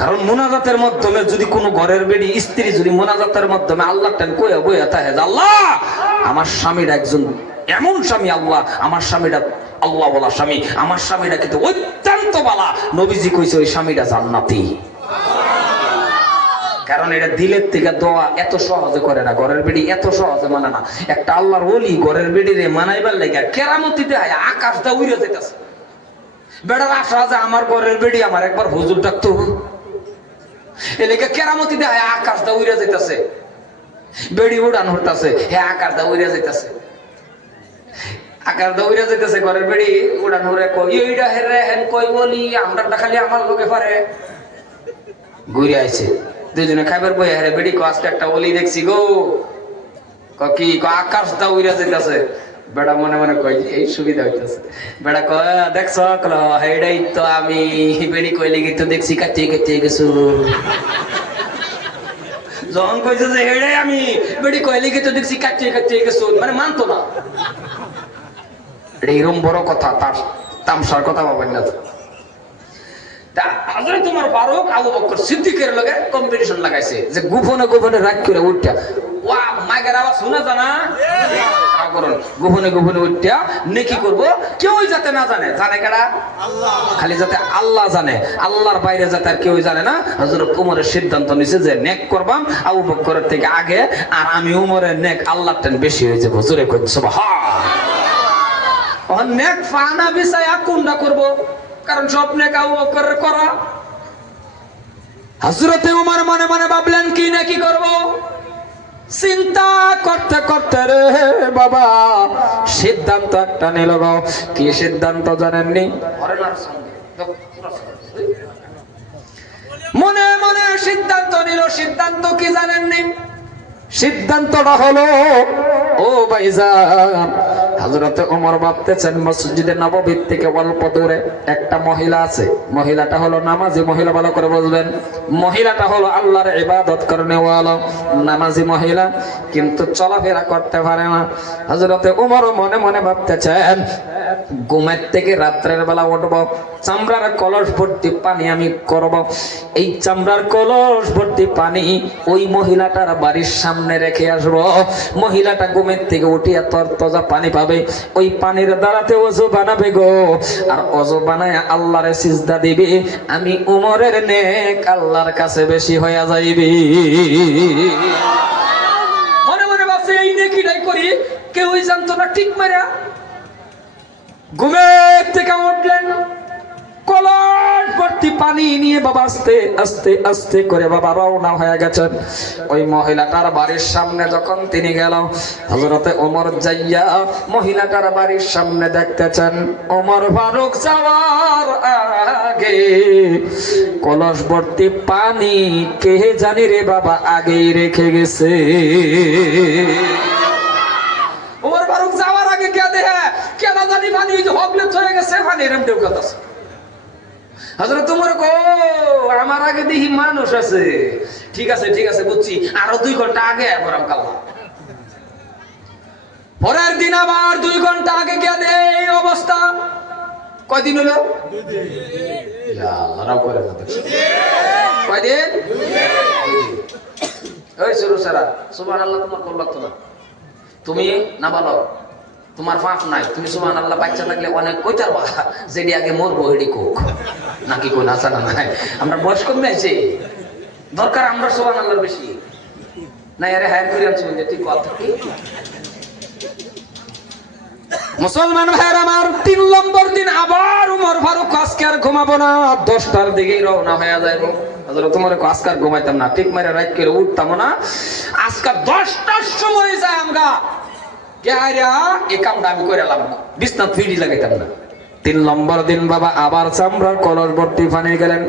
কারণ মোনাজাতের মাধ্যমে যদি কোনো ঘরের বেডি স্ত্রী যদি মোনাজাতের মাধ্যমে আল্লাহ টান কইয়া বইয়া থাকে আল্লাহ আমার স্বামীর একজন এমন স্বামী, আল্লাহ আমার স্বামীটা আল্লাহ বলা স্বামী, আমার স্বামীটা কিন্তু অত্যন্ত বালা। নবীজি কইছে ওই স্বামীটা জান্নাতি। কারণ এটা দিলের থেকে দোয়া এত সহজে করে না, ঘরের বেড়ি এত সহজে মানে না। একটা আল্লাহর ওলি ঘরের বেড়িরে মানাইবার লাগে কেরামতি দেয়, আকাশটা উড়ে যেতেছে। বেড়ার আশা যে আমার ঘরের বেড়ি আমার একবার হুজুর ডাকতো, এলাকা কেরামতি দেয় আকাশটা উড়ে যেতেছে, বেড়ি উড়ান হইতাছে, হ্যাঁ আকাশটা উড়ে যেতেছে, আকাশটা উড়ে যেতেছে, ঘরের বেড়ি উড়ান উড়ে কই এইটা হেরে হেন কই বলি আমরা খালি আমার লোকে পারে। ঘুরে আইছে দুজনে খাবার বই হারে বেড়ি কো আজকে একটা ওলি দেখছি গো, কি আকাশটা উড়ে যেতেছে। বেড়া মনে মনে কই এই সুবিধা হইতেছে। বেড়া কয় দেখছ এইটাই তো আমি বেড়ি কইলে গিয়ে তো দেখছি কাটিয়ে কাটিয়ে গেছো। যখন কইছে যে হেড়ে আমি বেড়ি কইলে গিয়ে তো দেখছি কাটিয়ে কাটিয়ে গেছো, মানে মানতো না। এরকম বড় কথা, তার তামসার কথা ভাবেন না। তোমার ফারুক আবু বকর সিদ্দিকের লগে কম্পিটিশন লাগাইছে যে গোপনে গোপনে রাগ করে উঠা ওয়া মাইকের আওয়াজ শোনা জানা গোপনে গোপনে উঠা নেকি করব, কেউই যাতে না জানে। জানে কারা? আল্লাহ। খালি যাতে আল্লাহ জানে, আল্লাহর বাইরে যাতে আর কেউই জানে না। হযরত ওমরের সিদ্ধান্ত নিছে যে নেক করবাম আবু বকরের থেকে আগে, আর আমি ওমরের নেক আল্লাহর টান বেশি হয়ে যাব। জোরে কই সুবহান। নেক ফানা বিছায়া কোনটা করব, কারণ সব নেক আবু বকরের করা। হযরতে ওমর মনে মনে ভাবলেন কি নাকি করব। চিন্তা করতে করতে রে বাবা সিদ্ধান্ত একটা নিল গো। কি সিদ্ধান্ত জানেননি? মনে মনে সিদ্ধান্ত নিল। সিদ্ধান্ত কি জানেননি? সিদ্ধান্তটা হলো, ও ভাইজান হযরতে ওমর ভাবতেছেন মসজিদে নববীর থেকে অল্প দূরে একটা মহিলা আছে। মহিলাটা হলো নামাজি মহিলা, ভালো করে বুঝবেন। মহিলাটা হলো আল্লাহর ইবাদত করনেওয়ালা নামাজি মহিলা, কিন্তু চলাফেরা করতে পারে না। হযরতে ওমর মনে মনে ভাবতেছেন ঘুমের থেকে রাত্রের বেলা উঠব, চামড়ার কলস ভর্তি পানি আমি করব। এই চামড়ার কলস ভর্তি পানি ওই মহিলাটার বাড়ির সামনে রেখে আসবো। মহিলাটা ঘুমের থেকে উঠিয়া তরতাজা পানি পাবে, ওই পানির দ্বারাতে ওযু বানাবে গো। আর ওযু বানায় আল্লাহরে সিজদা দিবে। আমি উমরের নেক আল্লাহর কাছে বেশি হইয়া যাইবে। মনে মনে ভাবছে এই নেকিটাই করি, কেউই জানতো না। ঠিক মারা ঘুমের থেকে উঠলেন, কলস ভর্তি পানি নিয়ে বাবা আস্তে আস্তে আস্তে করে বাবা রওনা হয়ে গেছেন। ওই মহিলাটার বাড়ির সামনে যখন তিনি গেল, হযরতে ওমর যাইয়া মহিলাটার বাড়ির সামনে দেখতেছেন ওমর ফারুক যাওয়ার আগে কলস ভর্তি পানি কে জানি রে বাবা আগেই রেখে গেছে। ওমর ফারুক যাওয়ার আগে কে দেখে কেন জানি পানি হগলে চলে গেছে, পানি এরম ঢেউ কথা। হযরত ওমর কো আমার আগে দেখি মানুষ আছে। ঠিক আছে ঠিক আছে বুঝছি, আরো 2 ঘন্টা আগে পরাম কাল্লা। পরের দিন আবার 2 ঘন্টা আগে গিয়ে দে এই অবস্থা। কয়দিন হলো? 2 দিন। ইয়া আল্লাহ করে না দেখছ কয়দিন? 2 দিন। ওই সুরু সারা সুবহানাল্লাহ তোমার কল লাগতো না, তুমি না বলো তোমার ফাঁক নাই, তুমি সুবহানাল্লাহ বাচ্চা থাকলে অনেক কইতার বা যেডি আগে মরবো এডি কোক নাকি কোন আছে না নাই। আমরা বয়স কমে আছে, দরকার আমরা সুবহানাল্লাহ বেশি না। আরে হায়ার করে আনছি বলতে ঠিক কথা কি। মুসলমান ভাইয়ের আমার 3 নম্বর দিন আবার ওমর ফারুক আজকে আর ঘুমাবো না, 10টার দিকেই রওনা হয়ে যাইবো। হযরত ওমর কো আজকে আর ঘুমাইতাম না, ঠিক মারে রাত করে উঠতাম না। আজকে 10টার সময় যায় আমরা এই কামটা আমি করে এলাম, বিছনা ফিরি লাগাইতাম না। 3 নম্বর দিন বাবা আবার চামড়ার কলস ভর্তি পানি গেলেন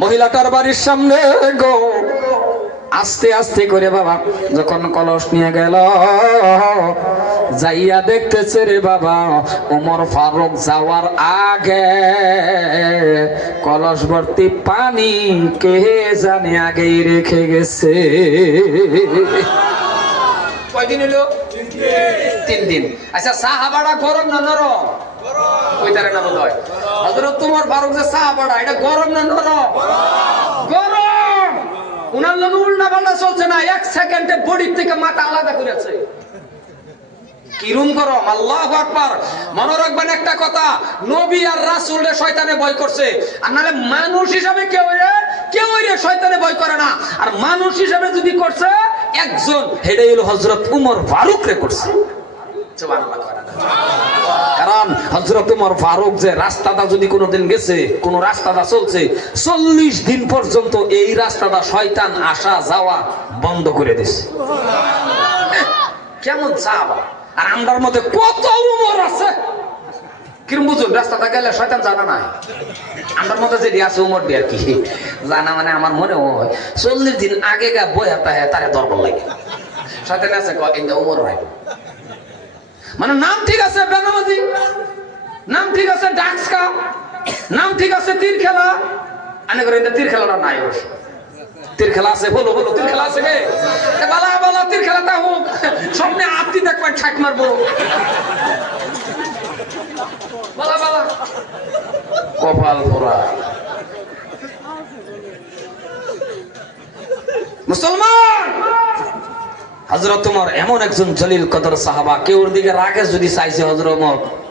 মহিলাটার বাড়ির সামনে গো। আস্তে আস্তে করে বাবা যখন কলস নিয়ে গেল, যাইয়া দেখতেছে রে বাবা ওমর ফারুক যাওয়ার আগে কলস ভর্তি পানি কে জানে আগেই রেখে গেছে। কয়দিন হলো? 3 দিন। আচ্ছা সাহাবাড়া গরম না নরম? কইতারে না বোধ হয়। হযরত ওমর ফারুক যে সাহাবাড়া এটা গরম না নরম? গরম। উনার লগে উল্টা পাল্টা চলছে না, 1 সেকেন্ডে বডি থেকে মাথা আলাদা করেছে। কিরম গরম, আল্লাহু আকবার। মনে রাখবেন একটা কথা, নবী আর রাসূলরে শয়তানে ভয় করছে, আর নালে মানুষ হিসাবে কেউ রে শয়তানে ভয় করে না। আর মানুষ হিসাবে যদি করছে একজন, হেডাই হলো হযরত উমর ফারুক রে করছে। সুবহানাল্লাহ করে না? কারণ হযরত উমর ফারুক যে রাস্তাটা যদি কোনোদিন গেছে, কোন রাস্তাটা চলছে 40 দিন পর্যন্ত, এই রাস্তাটা শয়তান আসা যাওয়া বন্ধ করে দিয়েছে। কেমন সাহাবা! আর আমরার মধ্যে কত উমর আছে, কিরম বুঝুন? রাস্তাটা গেলে শয়তান জানা নাই, আমরার মধ্যে যেটি আছে উমর দিয়ে আর কি জানা। মানে আমার মনে হয় 40 দিন আগে গা বই হাতা হয় তারে দরবার লাগে, শয়তান আছে কিন্তু উমর হয়। মানে নাম ঠিক আছে বেনামাজি, নাম ঠিক আছে ডাক্সকা, নাম ঠিক আছে তীর খেলা, আনে করে তীর খেলাটা নাই। অবশ্য তীর খেলা আছে, বলো বলো তীর খেলা আছে কে? বালা বালা তীর খেলাটা হোক, সামনে আপনি দেখবেন ছাক মারবো, বালা বালা কপাল পোড়া মুসলমান। হযরত উমর এমন একজন জলিল কদর সাহাবা, কেউ ওর দিকে রাগে যদি চাইছে হযরত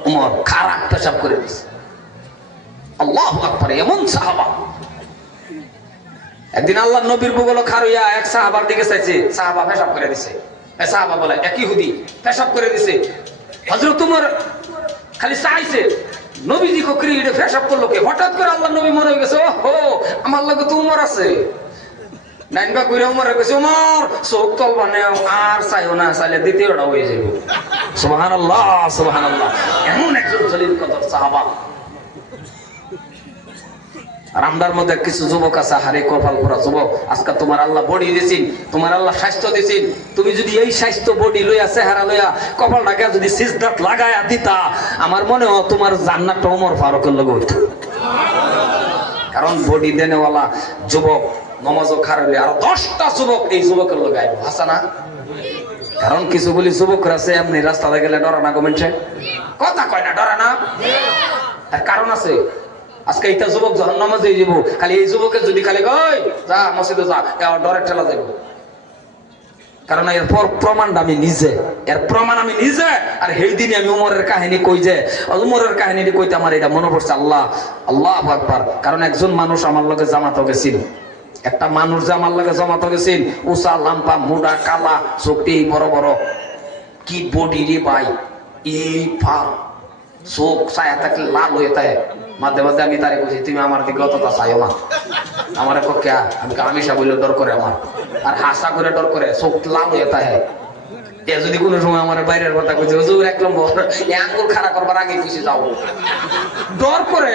উমর খারাপ পেশাব করে দিছে। আল্লাহু আকবার, এমন সাহাবা। একদিন আল্লাহর নবীর বুগল খারুইয়া এক সাহাবার দিকে চাইছে, সাহাবা পেশাব করে দিছে। এই সাহাবা বলে এক ইহুদি পেশাব করে দিছে। হযরত উমর খালি চাইছে নবীজি ককরি এটা পেশাব করলো কে? হঠাৎ করে আল্লাহর নবী মনে হয়ে গেছে, ওহো আমার লগে তো উমর আছে। নাইনবা কইরা উমর কইছে, উমর চোখ তল বানে আর চাইও না, চাইলে দ্বিতীয়টা হয়ে যাবে। সুবহানাল্লাহ সুবহানাল্লাহ, এমন একজন জলিল কদর সাহাবা। আর আমরার মধ্যে কিছু যুবক আছে, হারে কপাল পোড়া যুবক। আজকে তোমার আল্লাহ বডি দিয়েছেন, তোমার আল্লাহ স্বাস্থ্য দিয়েছেন, তুমি যদি এই স্বাস্থ্য বডি লইয়া চেহারা লইয়া কপালটাকে যদি সিজদাত লাগায়া দিতা, আমার মনে হয় তোমার জান্নাতটা ওমর ফারুকের লগে হইতো। কারণ বডি দেনেওয়ালা যুবক নমাজও খারাপ, আর 10টা যুবক এই যুবকের লগে আইব, হাসা না? কারণ কিছু বলি যুবকরা আছে এমনি রাস্তাতে গেলে ডরা না, গমেন্টে কথা কয় না, ডরা না। তার কারণ আছে। আজকে এইটা যুবক যখন নামাজে যাব, খালি এই যুবকের যদি খালি কই যা মসজিদে যা, ডরের ঠেলা যাইব। কারণ এর প্রমাণটা আমি নিজে, এর প্রমাণ আমি নিজে। আর সেই দিনে আমি উমরের কাহিনী কই যে, উমরের কাহিনীটি কইতে আমার এটা মনে পড়ছে। আল্লাহ আল্লাহু আকবার। কারণ একজন মানুষ আমার লগে জামাত গেছিল, একটা মানুষ যে আমার লগে জামাত গেছিল, উঁচা লাম্পা মুডা কালা, চোখটি বড় বড়, কি বডি রে ভাই, এই ফা চোখ ছায়া থাকলে লাল হয়ে থাকে। মাঝে মাঝে আমি তারে বুঝি, তুমি আমার দিকে অতটা চাইও না, আমার পক্ষে আমি আমিষা বললে ডর করে আমার, আর হাসা করে ডর করে, চোখ লাল হয়ে থাকে। এ যদি কোনো সময় আমার বাইরের কথা কইছে, হুজুর 1 নম্বর আঙ্গুল খাড়া করবার আগে খুশি যাও, ডর করে।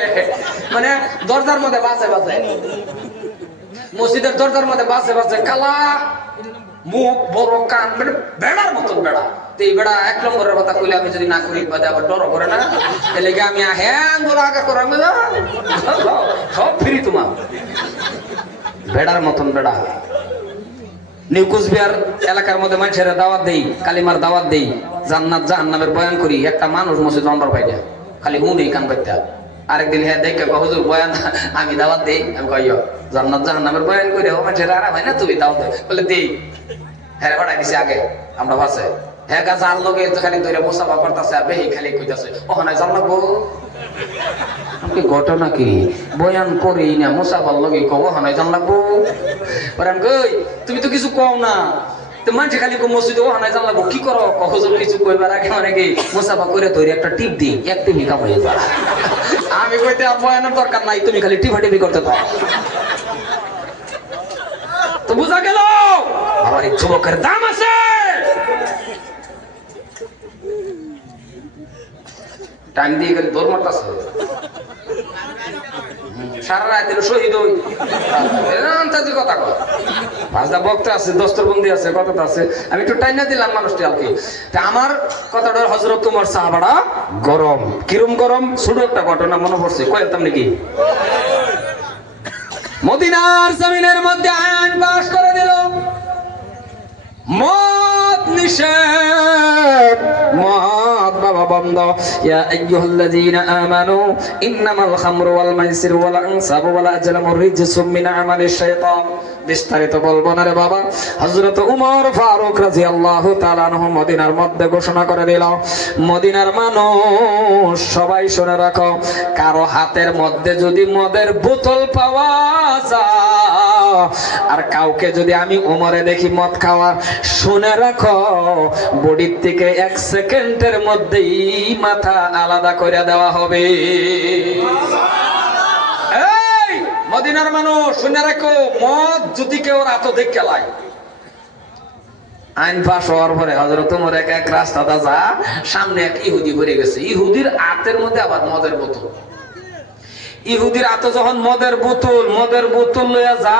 মানে দরজার মধ্যে বাজে বাজে, মসজিদের দরজার মধ্যে বাজে বাজে, কালা মুখ, বড় কান, মানে বেড়ার মতন বেড়া। এই বেড়া 1 নম্বরের কথা কইলে আমি যদি না করি বাজে আবার ডর করে না, এর লেগে আমি আঙ্গুল আগা করে সব ফ্রি তোমার। বেড়ার মতন বেড়া। নিউ কুচবিহার এলাকার মধ্যে মানুষের দাওয়াত দেই, কালিমার দাওয়াত দেই, জান্নাত জাহান্নামের বয়ান করি। একটা মানুষ মসজিদ অন্তর পাইয়া খালি হুনেই কান পাইতা। আরেকদিন হ্যাঁ দেখে হুজুর বয়ান আমি দাওয়াত দেই, আমি কইও জান্নাত জাহান্নামের বয়ান করি, ও মানুষের আরাম হয় না, তুমি দাওয়াত দে বলে দেই। হ্যাঁ ভাড়াই দিছি আগে আমরা ভাষে, হ্যাঁ গা জাল লগে খালি ধরে মোসাফা করতেছে, আর বেহি খালি কইতাছে ওখানে জাল লাগবো। ঘটনা কি বয়ান করি না, মোসাফার লগে কব ওখানে জাল লাগবো। কই তুমি তো কিছু কও না, তো মানুষ খালি মসজিদে ওখানে জাল লাগবো কি করো? হুজুর কিছু কইবার আগে মানে কি মোসাফা করে ধরে একটা টিপ দিই, এক টিপি কাম হয়ে যায়। আমি কইতে বয়ানের দরকার নাই, তুমি খালি টিপা টিপি করতে পারো। তো বুঝা গেল আমার এই যুবকের দাম আছে। টাইম দিয়ে গেলে দৌড় মারতেছে, সারা রাত শহীদ হই কথা কয়। পাঁচটা বক্তা আছে, দস্তরবন্দি আছে, কথাটা আছে, আমি একটু টাইনা দিলাম মানুষটি আর কি। আমার কথাটা হযরত উমর সাহাবারা গরম, কিরম গরম। ছোট একটা ঘটনা মনে পড়ছে, কয়েকতাম নাকি। মদিনার জমিনের মধ্যে আইন পাশ করে দিল, মদ নিষেধ, মদ বা খাওয়া বন্ধ। ইয়া আইয়ুহাল্লাযীনা আমানু ইন্নামাল খামরু ওয়াল মাইসিরু ওয়াল আনসাবু ওয়াল আজলামু রিজসুম মিন আমালিশ শাইতান। বিস্তারিত বলবো না রে বাবা। হযরত উমর ফারুক রাদিয়াল্লাহু তাআলা আনহু মদিনার মধ্যে ঘোষণা করে দিল, মদিনার মানুষ সবাই শুনে রাখো, কারো হাতের মধ্যে যদি মদের বোতল পাওয়া যায় আর কাউকে যদি আমি উমরে দেখি মদ খাওয়া, শুনে রাখো বডির থেকে 1 সেকেন্ডের মধ্যেই মাথা আলাদা করে দেওয়া হবে। এই মদিনার মানুষ শুনে রাখো, মদ যদি কেউ রাত দেখে লাই, আইন পাশ হওয়ার পরে হযরত ওমর এক রাস্তাটা যা, সামনে এক ইহুদি পড়ে গেছে, ইহুদির হাতের মধ্যে আবার মদের বোতল। ইহুদির হাতে যখন মদের বোতল লইয়া যা,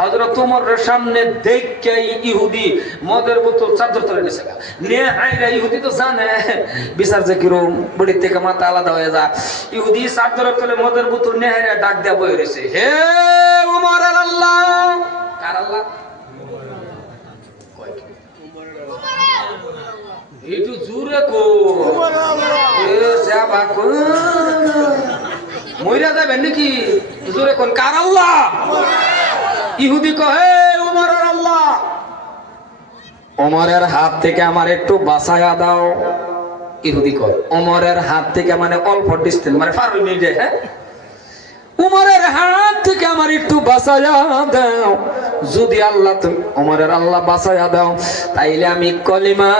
হযরত ওমরের সামনে দেখে ইহুদি মদের বোতল চাদর তলে নিছে নিয়ে আইরা, ইহুদি তো জানে বিচার যে কিরম, বডির থেকে মাথা আলাদা হয়ে যা। ইহুদি চাদরের তলে মদের বোতল নিয়ে আইরা ডাক দেয়া বই রয়েছে, হে উমরের আল্লাহ। কার আল্লাহ? একটু জোরে কো, এ যাবা কো, মইরা যাবেন নাকি? জোরে কোন, কার আল্লাহ? ইহুদি কহে উমরের আল্লাহ। ওমরের হাত থেকে আমার একটু বাঁচায়া দাও। ইহুদি কয় ওমরের হাত থেকে মানে অল্প ডিস্টেন্স, মানে পার হইনি যে, হ্যাঁ উমরের হাত থেকে আমার একটু বাঁচায়া দাও। যদি আল্লাহ তুমি ওমরের আল্লাহ বাঁচায়া দাও, তাইলে আমি কলিমা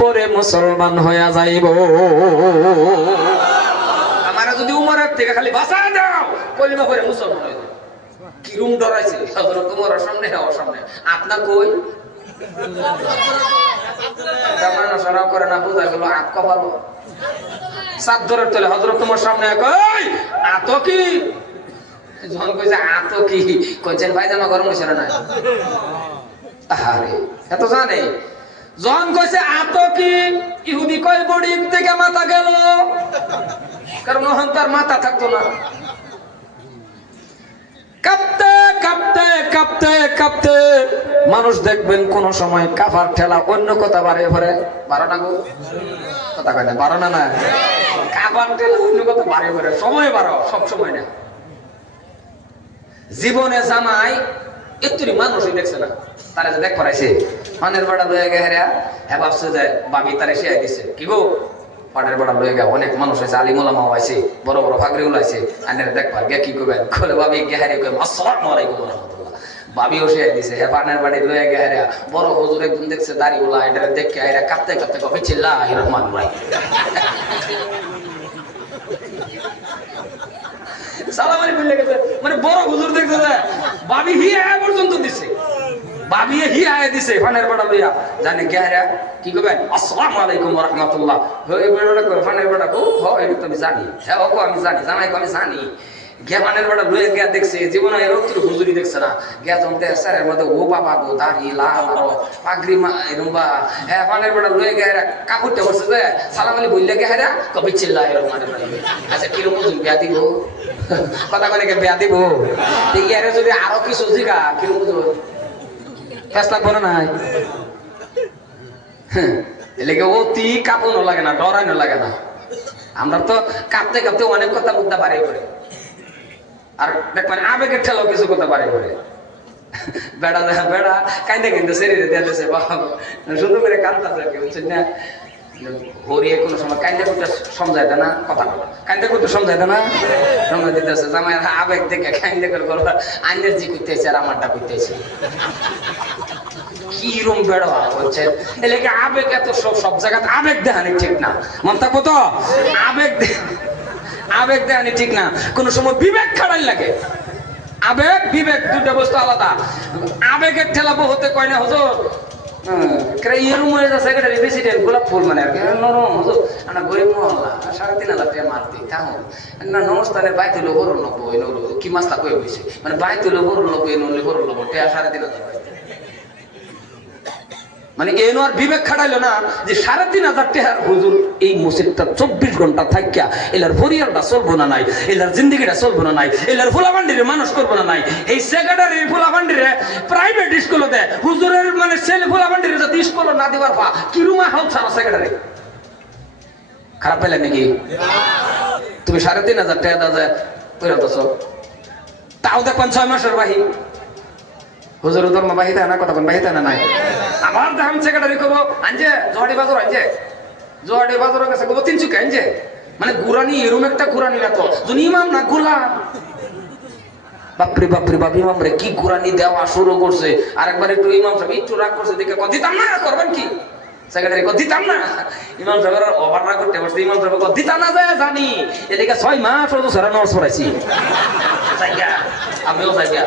পড়ে মুসলমান হয়ে যাইব। আমারে যদি উমরের থেকে খালি বাঁচায়া দাও, কলিমা পড়ে মুসলমান হয়ে যাইব। কিরম ডরাইছে হযরত ওমরের সামনে, হওয়ার সামনে। আপনার কই জামানা সরাও করে না, বোঝা গেল আট কপাল চাদরের তলে হযরত ওমর সামনে কই আত কি, যখন কইছে আত কি কইছেন ভাই জামা গরম হইছে না? আরে এত জানে, যখন কইছে আত কি, ইহুদি কই বডি থেকে মাথা গেল, কারণ ওখান তার মাথা থাকতো না। কাঁপতে কাঁপতে কাঁপতে কাঁপতে মানুষ দেখবেন কোন সময় কাফার ঠেলা অন্য কথা বাড়িয়ে পড়ে। 12 না গো, কথা কয় না 12 না, কাফার ঠেলা অন্য কথা বাড়িয়ে পড়ে, সময় 12, সব সময় না। জীবনে জামাই এত্তরি মানুষই দেখছে না, তারা যে দেখ পড়াইছে পানের বাড়া লয়ে গে হেরা, হ্যাঁ ভাবছে যে বাবি তারে শিয়াই দিছে, কি গো পানের বাড়া লয়ে গে অনেক মানুষ হয়েছে, আলিম ওলামাও আইছে, বড় বড় ফাকরি উলাইছে, আনের দেখবার গে কি করবেন, খোলে বাবি গে হারিয়ে কই আসসালামু আলাইকুম ওয়া রাহমাতুল্লাহ, বাবিও শিয়াই দিছে, হ্যাঁ পানের বাড়ি লয়ে গে হেরা, বড় হুজুর একজন দেখছে দাড়ি উলা, এটা দেখে হেরা কাঁপতে কাঁপতে কবে বিসমিল্লাহির রহমানির রহিম সালাম আলাইকুম লেগেছে, মানে বড় হুজুর দেখছে যে বাবি হিয়া পর্যন্ত দিছে, বাবি হিয়া দিছে ফানের বাড়া লইয়া, জানে গেরা কি কইবেন আসসালামু আলাইকুম ওয়া রাহমাতুল্লাহ, এই বড়টা কই ফানের বাড়া কো, হ এটা তো আমি জানি, হ্যাঁ ওকো আমি জানি, জামাই কো আমি জানি। গে ফানের বাড়া লইয়া গিয়া দেখছে, জীবনে এর উত্তর হুজুরি দেখছে না, গিয়া জমতে স্যারের মধ্যে ও বাবা গো দাড়ি লাল আর পাগড়ি এরকম বা, হ্যাঁ ফানের বাড়া লইয়া গিয়া কাপড়টা বসে যে সালাম আলাইকুম বললে গে হেরা কবি বিসমিল্লাহির রহমানির রহিম। আচ্ছা কিরকম বুঝুন বিয়া দিব, কথা কলে কে বিয়া দিব, ইয়ারে যদি আরো কিছু জিগা কিরকম বুঝবো, ফেস লাগবো না নাই, এলাকে অতি কাঁপানো লাগে না, ডরানো লাগে না। আমরা তো কাঁপতে কাঁপতে অনেক কথা মুদ্রা বাড়িয়ে পড়ে, আর দেখবেন আবেগের ঠেলাও কিছু কথা বাড়িয়ে পড়ে। বেড়া বেড়া কাইন্দে কাইন্দে শরীরে দিয়ে দিয়েছে, সুন্দর করে কাঁদতে বুঝছেন না, হরিয়ে কোনো সময় কাইন্দে করতে সমঝাই দেয় না, কথা কাইন্দে করতে সমঝাই দেয় না, সমঝাই দিতেছে জামাই আবেগ দেখে কাইন্দে করে বলবো আইনের জি করতেছে আর আমারটা করতেছে, কিরম বেড়া হচ্ছে এলাকা আবেগ এত সব জায়গাতে আবেগ দেখানি ঠিক না, মন থাকবো তো আবেগ দেখানি ঠিক না, কোন সময় বিবেক খাড়াই লাগে। আবেগ বিবেক দুটো বস্তু আলাদা। আবেগের ঠেলাবো হতে কয় না হুজুর, সেক্রেটারি প্রেসিডেন্ট গোলাপ ফুল মানে আর কি নরম হুজুর, আমরা গরিব মহল্লা 3,500 টাকা মারতে থাকুন না, নমস্কারের বাই তুলো বড় লোক কি মাস্তা কয়ে বসে, মানে বাই তুলো বড় লোক নলে বড় লোক 3,500 মানে এনো আর বিবেক খাটাইলো না যে 3,500 টাকার হুজুর এই মসজিদটা 24 ঘন্টা থাকিয়া এলার পরিয়ালটা চলবো না নাই, এলার জিন্দগিটা চলবো না নাই, এলার ফুলাবান্ডিরে মানুষ করবো না নাই, এই সেক্রেটারি ফুলাবান্ডিরে প্রাইভেট স্কুলে দেয়, হুজুরের মানে ছেলে ফুলাবান্ডিরে যদি স্কুলে না দিবার পা কিরুমা হোক সারা সেক্রেটারি খারাপ পেলে নাকি? তুমি 3,500 টাকা দাও যায় কইরা দছ, তাও দেখবেন 6 মাসের বাহি। হুজুর ধর্ম বাহিতে না, কথা কোন বাহিতে না নাই। আমার দাম সেক্রেটারি কব আনজে জহাড়ি বাজার আনজে, জহাড়ি বাজারের কাছে কব 300 কে আনজে, মানে গুরানি এরকম একটা গুরানি না তো, যদি ইমাম না গোলাম। বাপরে বাপরে বাপ, ইমাম রে কি গুরানি দেওয়া শুরু করছে। আরেকবার একটু ইমাম সাহেব একটু রাগ করছে, দেখে দিতাম না, করবেন কি সেক্রেটারি দিতাম না। ইমাম সাহেবের ওভার রাগ করতে বসছে, ইমাম সাহেব দিতাম না যায় জানি, এদিকে 6 মাস ওদের সারা নর্স পড়াইছি। আমিও যাইয়া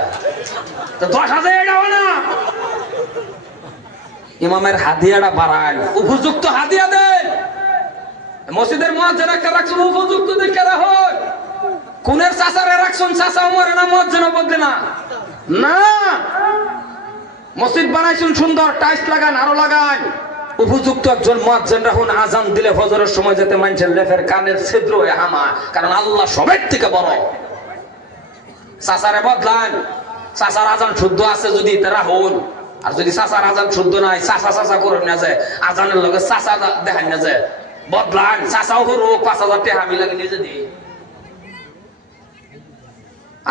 তো 10,000 এটাও না। ইমামের হাদিয়াটা বাড়ান, উপযুক্ত হাদিয়া দেন। মসজিদের মুয়াজ্জিন একটা রাখছেন, উপযুক্ত দেখে রাখুন। কোনের চাচারে রাখছেন, চাচাও মরে না, মুয়াজ্জিনও বদলে না। না, মসজিদ বানাইছেন সুন্দর, টাইলস লাগান, আরো লাগান। উপযুক্ত একজন মুয়াজ্জিন রাখুন, আজান দিলে ফজরের সময় যেতে মানুষের লেফের কানের ছিদ্র হয়ে হামা, কারণ আল্লাহ সবের থেকে বড়। চাচারে বদলান, চাচার আজান শুদ্ধ আছে যদি তারা হন, আর যদি চাচার আজান শুদ্ধ নাই, চাচা চাচা করে না যায়, আজানের লগে চাচা দেখান না যায়, বদলান। চাচাও হরো 5,000 টাকা আমি লাগে নিজে দিই।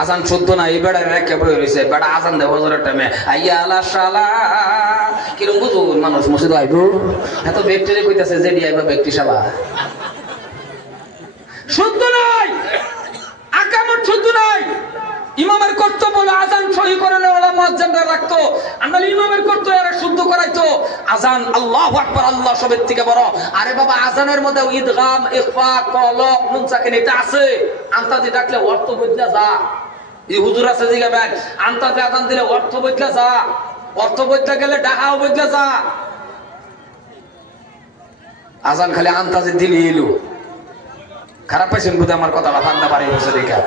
আজান শুদ্ধ না, এই বেড়া রেখে বই রয়েছে, বেড়া আজান দেব হজরের টাইমে, আইয়া আলা শালা কিরম বুঝুন মানুষ মসজিদ আইব, এত ব্যক্তিরে কইতাছে যে আইবা ব্যক্তি শালা শুদ্ধ নাই, আকামত শুদ্ধ নাই। ইমামের কর্তব্য হলো আজান সহি করে নেওয়া, মুয়াজ্জিনরা রাখতো, আমরা ইমামের কর্তব্য এরা শুদ্ধ করাইতো। আজান আল্লাহু আকবার, আল্লাহ সবের থেকে বড়। আরে বাবা, আজানের মধ্যে ইদগাম, ইখফা, কলব, নুন সাকিন এটা আছে। আন্তাজি ডাকলে অর্থ বদলা যা। এই হুজুর আছে জিগাবেন, আন্তাজি আজান দিলে অর্থ বদলা যা, অর্থ বদলা গেলে ডাহাও বদলা যা। আজান খালি আন্তাজি দিলে এলো। খারাপ পাইছেন বুঝে আমার কথাটা, ফান্দা পারি বসে দেখা।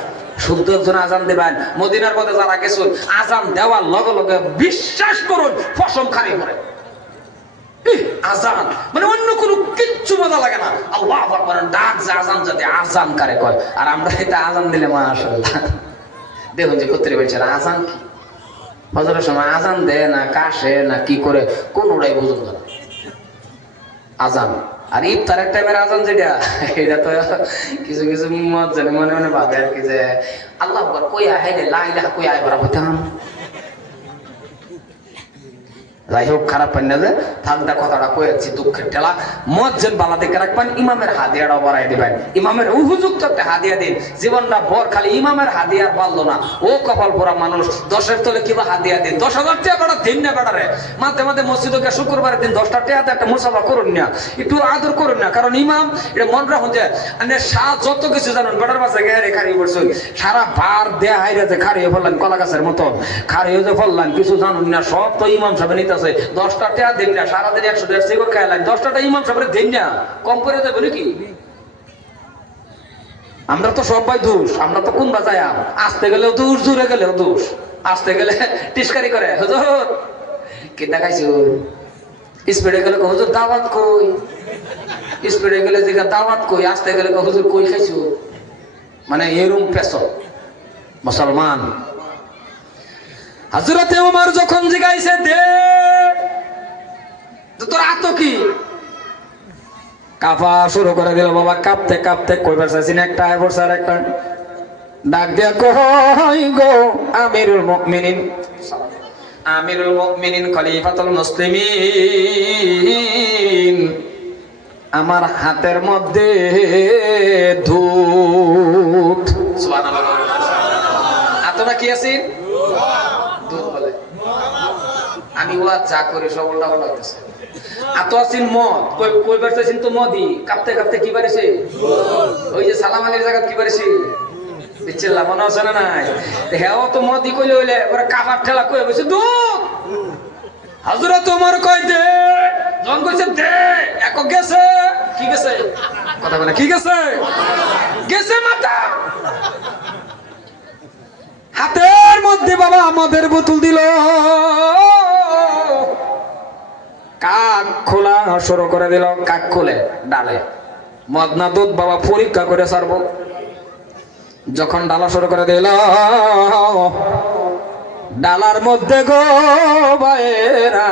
শুদ্ধ একজন আজান দেবেন। মদিনার পথে যারা গেছেন, আজান দেওয়ার লগে লগে বিশ্বাস করুন ফসম খারি করে। আজান মানে অন্য কোনো কিচ্ছু মজা লাগে না। আল্লাহু আকবার ডাক যে আজান যাতে আজান কারে কয়। আর আমরা এটা আজান দিলে মাশাআল্লাহ দেখুন যে করতে বলছেন আজান কি, ফজরের সময় আজান দেয় না, কাশে না, কি করে কোনটাই বুঝুন না আজান। আর ইফতারের টাইমের আজান যেটা, এটা তো কিছু কিছু মুয়াজ্জিন মনে মনে ভাবে আর কি যে আল্লাহু আকবার কইয়া হাইলে লা ইলাহা কইয়া আইবার হতাম। যাই হোক, খারাপ পান না যে ঠান্ডা কথাটা কয়েছি, দুঃখের ঠেলা। মুয়াজ্জিন বালা দেখে রাখবেন, ইমামের হাদিয়াটা বাড়াই দিবেন, ইমামের উপযুক্ত একটা হাদিয়া দিন। জীবনটা ভর খালি ইমামের হাদিয়ার পারলো না, ও কপাল পোড়া মানুষ। 10-এর তলে কিবা হাদিয়া দিন, 10,000 টাকা বেড়া দিন না বেড়ারে। মাঝে মাঝে মসজিদকে শুক্রবারের দিন 10টা টাকা একটা মুসাফা করুন না, একটু আদর করুন না। কারণ ইমাম এটা মন রাখুন যে যত কিছু জানুন বেড়ার মাঝে গেড়ে খারিয়ে পড়ছেন, সারা বার দেয়া হাইরে যে খারিয়ে ফেললেন কলা গাছের মতন, খারিয়ে যে ফেললেন কিছু জানুন না, সব তো ইমাম সাহেব নিতে। 10টা টাকা দিন না, সারাদিন 100 সিগারেট খাইলেন, 10টা টাকা ইমাম সাহেবের দিন না, কম করে দেবে নাকি? আমরা তো সবাই দোষ, আমরা তো কোন বাজায় আসতে গেলেও দোষ, দূরে গেলেও দোষ, আসতে গেলে টিস্কারি করে হুজুর কি দেখাইছি, স্পিডে গেলে হুজুর দাওয়াত কই, স্পিডে গেলে যে দাওয়াত কই, আসতে গেলে হুজুর কই খাইছো, মানে এরকম পেশো মুসলমান। হযরতে ওমর যখন জিগাইছে দে তোর আত কি, কাঁপা শুরু করে দিল। বাবা কাঁপতে কাঁপতে কইবার চাইছেন একটা বর্ষা আর একটা ডাক দিয়া কই গো আমিরুল মুমিনিন, আমিরুল মুমিনিন খলিফাতুল মুসলিমিন, আমার হাতের মধ্যে দুধ। সুবহানাল্লাহ। আতনা কি আছে? দুধ বলে। আমি ওয়াজ যা করি সব উল্টা পাল্টা হইতেছে। আতো আছেন মদ, কইবার চাইছেন তো মদই, কাঁপতে কাঁপতে কি বাড়িছে? ওই যে সালাম আলীর জায়গা কি বাড়িছে? বিচ্ছিল্লা মনে আছে না নাই? হ্যাঁ তো মদই কইলে হইলে ওরা কাপার ঠেলা কই বসে দুধ। হযরত ওমর কই দে, যখন কইছে দে, এক গেছে, কি গেছে? কথা বলে কি গেছে? গেছে মাথা। হাতের মধ্যে বাবা আমাদের বোতল দিল, কাক খোলা শুরু করে দিল, কাক খুলে ডালে মদ না দুধ বাবা পরীক্ষা করে সারবো। যখন ডালা শুরু করে দিল ডালার মধ্যে গো ভাইরা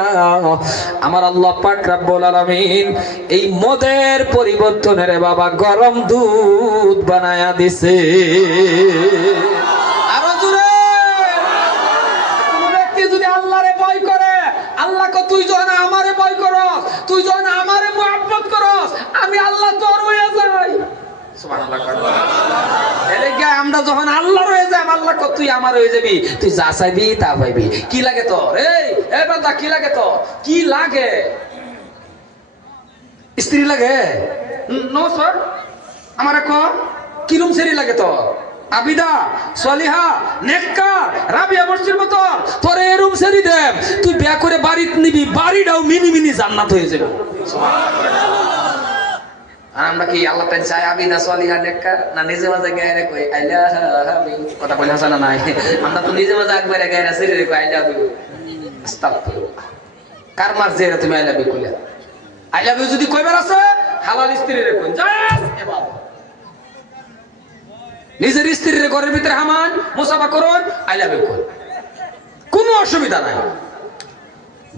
আমার আল্লাহ পাক রব্বুল আলামিন এই মদের পরিবর্তনের বাবা গরম দুধ বানায়া দিছে। আরো জোরে। কোন ব্যক্তি যদি আল্লাহরে ভয় করে, আল্লাহকে তুই যখন আমারে ভয় করস, তুই যখন আমারে মুহাব্বত করস, আমি আল্লাহ তোর হয়ে যাই। সুবহানাল্লাহ। আমরা যখন আল্লাহ রয়ে যাই, আল্লাহ তুই আমার হয়ে যাবি, তুই যা চাইবি তা পাইবি। কি লাগে তোর? এই বান্দা কি লাগে তোর? কি লাগে? স্ত্রী লাগে? নো স্যার, আমার কিরম সেরি লাগে তোর? আবিদা, সলিহা, নেককার, রাবিয়া মসজির মতো তোর এরম সেরি দেব, তুই বিয়া করে বাড়িতে নিবি, বাড়িটাও মিনি মিনি জান্নাত হয়ে যাবে। আমরা কি আল্লাহ তাই চাই আবিদা সলিহা নেককার না নিজে মাঝে গায়ে কই আইলা হাবি কথা কইলা জানা নাই? আমরা তো নিজে মাঝে একবারে গায়ে সেরি রে কই আইলা হাবি। আস্তাগফিরুল্লাহ। কার মারজে রে তুমি আইলা হাবি কইলা? আইলা হাবি যদি কইবার আছে হালাল স্ত্রী রে কই যাস এবার নিজের স্ত্রীর ঘরের ভিতরে হামান মুসাফা করুন, আইলা হাবি কই, কোনো অসুবিধা নাই।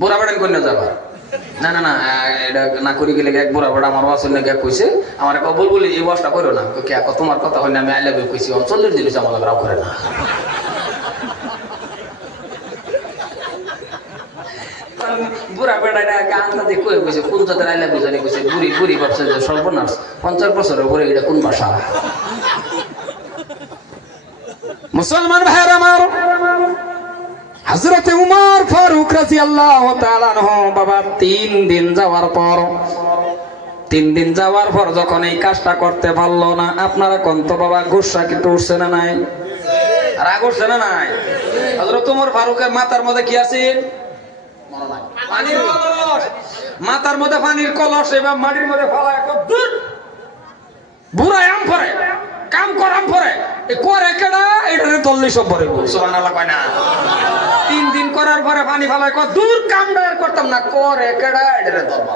বুড়া বাড়ান কই না যাবা না না না, এটা না করি গেলে এক বুড়া বড় আমার ওয়াসন না কইছে, আমার কবল বলি এই ওয়াসটা করো না, কে তোমার কথা হইলে আমি আই লাভ ইউ কইছি, 40 দিন আমার রাও করে না। বুড়া বেড়াটা গানটা দিয়ে কই কইছে কোন জাতের আই লাভ ইউ জানি কইছে, বুড়ি বুড়ি ভাবছে যে সর্বনাশ, 50 বছরের পরে এটা কোন ভাষা? মুসলমান ভাইরা আমার, হযরতে উমর ফারুক রাদিয়াল্লাহু তাআলা আনহু বাবা 3 দিন যাওয়ার পর যখন এই কাজটা করতে পারলো না, আপনারা কোন তো বাবা গুসা কি উঠছে না নাই? রাগ উঠছে না নাই? হযরত উমর ফারুকের মাথার মধ্যে কি আছে? পানির কলস। মাথার মধ্যে পানির কলস এবং মাটির মধ্যে ফালা এক দূর বুড়া আম পরে কাম করাম পরে করে কেডা এটারে 40 পরে সুবহানাল্লাহ কয় না? 3 দিন করার পরে পানি ফালায় কয় দূর কামটা আর করতাম না, করে কেডা এটারে ধরবা।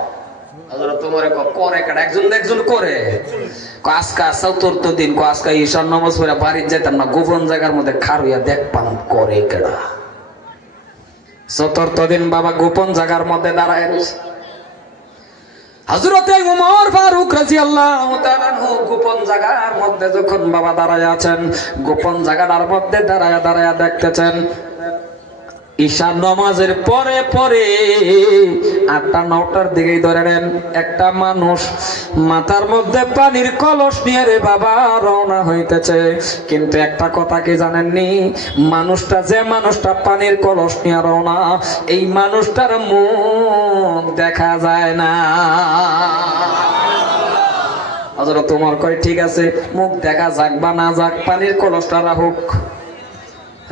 হযরত তোমারে করে কেডা একজন করে আজকা চতুর্থ দিন আজকা ঈশান নামাজ পড়ে বাড়ি যেতাম না, গোপন জায়গার মধ্যে খারুইয়া দেখপাম করে কেডা। চতুর্থ দিন বাবা গোপন জায়গার মধ্যে দাঁড়ায় রয়েছে। হযরতে উমর ফারুক রাদিয়াল্লাহু তাআলা আনহু গোপন জায়গার মধ্যে যখন বাবা দাঁড়ায় আছেন, গোপন জায়গাটার মধ্যে দাঁড়ায়া দেখতেছেন ঈশা নামাজের পরে 8টা-9টার দিকেই ধরে নেন, একটা মানুষ মাথার মধ্যে পানির কলস নিয়ে রে বাবা রওনা হইতেছে। কিন্তু একটা কথা কি জানেননি? যে মানুষটা পানির কলস নিয়ে রওনা, এই মানুষটার মুখ দেখা যায় না। হযরত ওমর কয় ঠিক আছে, মুখ দেখা যাক বা না যাক, পানির কলসটা রাখুক,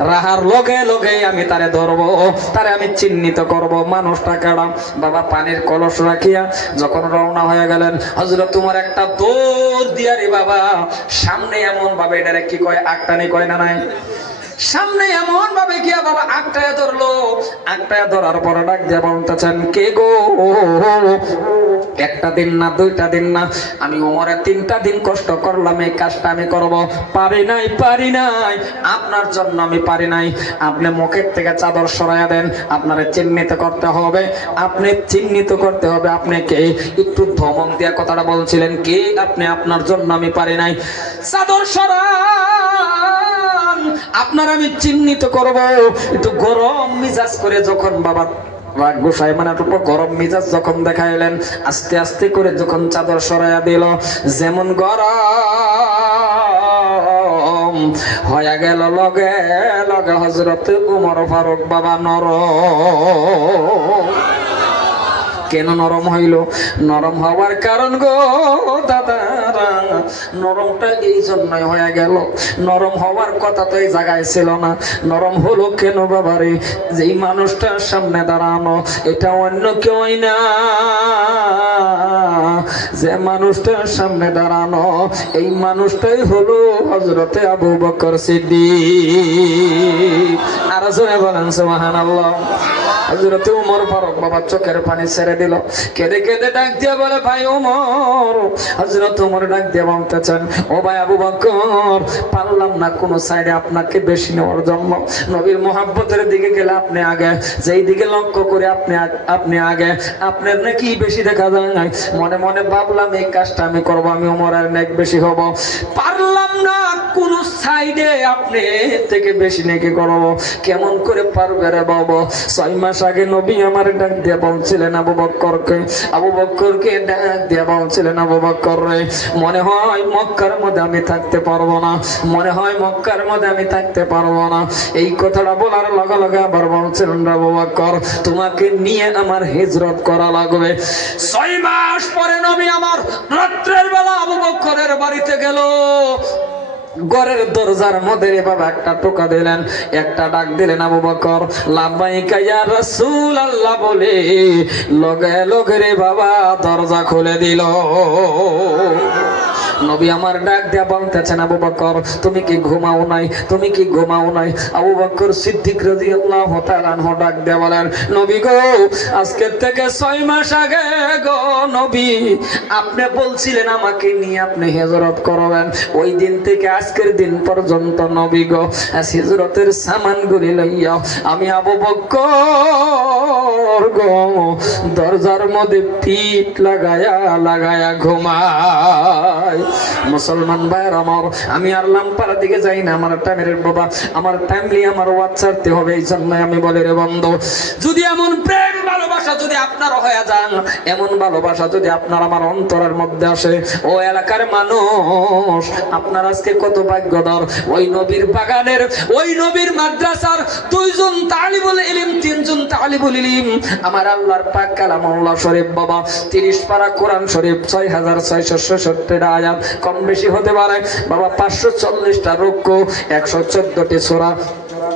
রাহার লগে লগে আমি তারে ধরবো, তারে আমি চিহ্নিত করব মানুষটা কেডা। বাবা পানির কলস রাখিয়া যখন রওনা হয়ে গেলেন, হযরত উমর একটা দৌড় দিয়া রে বাবা সামনে এমন ভাবে এটারে কি কয় আকটানি কয় না নাই, সামনে এমন ভাবে গিয়া বাবা আটটায় ধরলো। আটটায় ধরার পর ডাক দিয়া বলতেছেন কে গো, একটা দিন না 2টা দিন না, আমি ওমরে 3টা দিন কষ্ট করলাম, এই কাজটা আমি করব, পারি নাই আপনার জন্য আমি পারি নাই। আপনি মুখের থেকে চাদর সরাইয়া দেন, আপনারে চিহ্নিত করতে হবে, আপনি কে? একটু ধমক দিয়া কথাটা বলছিলেন, কে আপনি? আপনার জন্য আমি পারি নাই, চাদর সরান, আপনার আমি চিহ্নিত করব। একটু গরম মিজাজ করে যখন বাবা গোসাই মানে গরম মিজাজ যখন দেখাইলেন, আস্তে আস্তে করে যখন চাদর সরাইয়া দিল, যেমন গরম হয়ে গেল, লগে লগে হযরত উমর ফারুক বাবা নরম। কেন নরম হইল? নরম হওয়ার কারণ গো দাদারা, নরমটা এই জন্যই হয়ে গেল, নরম হওয়ার কথা তো এই জায়গায় ছিল না। নরম হলো কেন বাবারে? যেই মানুষটার সামনে দাঁড়ানো, এটা অন্য কেউই না, যে মানুষটার সামনে দাঁড়ানো এই মানুষটাই হলো হযরতে আবু বকর সিদ্দিক। আর জোরে বলেন সুবহানাল্লাহ। হযরতে ওমর ফারুক বাবা চোখের পানি ছেড়ে দিল, কেঁদে কেঁদে ডাক দিয়ে বলে, ভাই ওমর। হযরত ওমর ডাক দিয়ে বলতেছেন, ও ভাই আবু বকর, পারলাম না কোন সাইডে আপনাকে বেশি নেওয়ার জন্য। নবীর মোহাব্বতের দিকে গেলে আপনি আগে, যেই দিকে লক্ষ্য করে আপনি আগে, আপনার নাকি বেশি দেখা যায়। মনে মনে ভাবলাম এই কাজটা আমি করবো, আমি ওমরের নেক বেশি হব। পারলাম না কোন সাইডে আপনি থেকে বেশি নেকি করবো। কেমন করে পারবে রে বাবা? 6 মাস আগে নবী আমার ডাক দিয়ে বলছিলেন আবু বকরকে ডাক দিয়ে বলছিলেন, আবু বকর রে, মনে হয় মক্কার মধ্যে আমি থাকতে পারবো না, মনে হয় মক্কার মধ্যে আমি থাকতে পারবো না। এই কথাটা বলার লগে লগে আবার বলছিলেন, আবু বকর তোমাকে নিয়ে আমার হিজরত করা লাগবে। 6 মাস পরে নবী আমার রাত্রের বেলা আবু বকরের বাড়িতে গেল। ঘরের দরজার মধ্যে বাবা একটা টোকা দিলেন, একটা ডাক দিলেন, আবু বকর লাব্বাইকা ইয়া রাসূলুল্লাহ বলে লগে লগে রে বাবা দরজা খুলে দিল। নবী আমার ডাক দিয়া বলতেছেন, আবু বকর তুমি কি ঘুমাও নাই, তুমি কি ঘুমাও নাই? আবু বকর সিদ্দিক রাদিয়াল্লাহু তাআলা আনহু ডাক দিয়া বলেন, নবী গো, আজকে থেকে 6 মাস আগে গো নবী আপনি বলছিলেন আমাকে নিয়ে আপনি হিজরত করবেন। ওই দিন থেকে আজকের দিন পর্যন্ত নবী গো হিজরতের সামানগুলি লইয়া আমি আবু বকর গো দরজার মধ্যে পিঠ লাগায়া লাগায়া ঘুমাই। মুসলমান ভাইয়ের আমার, আমি আর লাম্পার দিকে যাই না, আমার টাইমের বাবা, আমার টাইমলি আমার ওয়াচ ছাড়তে হবে। এই জন্য আমি বলি রে বন্ধু, যদি এমন প্রেম ভালোবাসা যদি আপনার হয়ে যান, এমন ভালোবাসা যদি আপনার আমার অন্তরের মধ্যে আসে, ও এলাকার মানুষ আপনার আজকে কত ভাগ্যধর। ওই নবীর বাগানের, ওই নবীর মাদ্রাসার 2 জন তালিবুল ইলম, 3 জন তালিবুল ইলম, আমার আল্লাহর পাক কালামুল্লাহ শরীফ বাবা 30 পারা কোরআন শরীফ 6666 আয়াত, কম বেশি হতে পারে বাবা, 540টা রুকু, 114টি সূরা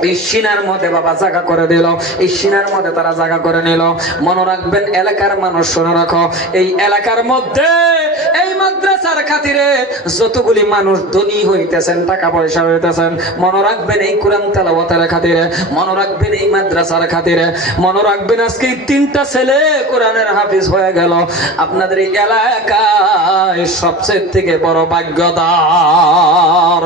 এই সিনার মধ্যে বাবা জায়গা করে দিল। এই সিনার মধ্যে তারা জায়গা করে নিল। মনে রাখবেন এলাকার মানুষ, শুনে রাখো, এই এলাকার মধ্যে এই মাদ্রাসার খাতিরে যতগুলি মানুষ ধনী হইতেছেন, টাকা পয়সা হইতেছেন, মনে রাখবেন এই কোরআন তেলাওয়াতের খাতিরে, মনে রাখবেন এই মাদ্রাসার খাতিরে, মনে রাখবেন আজকে 3টা ছেলে কোরআনের হাফিজ হয়ে গেল। আপনাদের এই এলাকায় সবচেয়ে থেকে বড় ভাগ্যদার।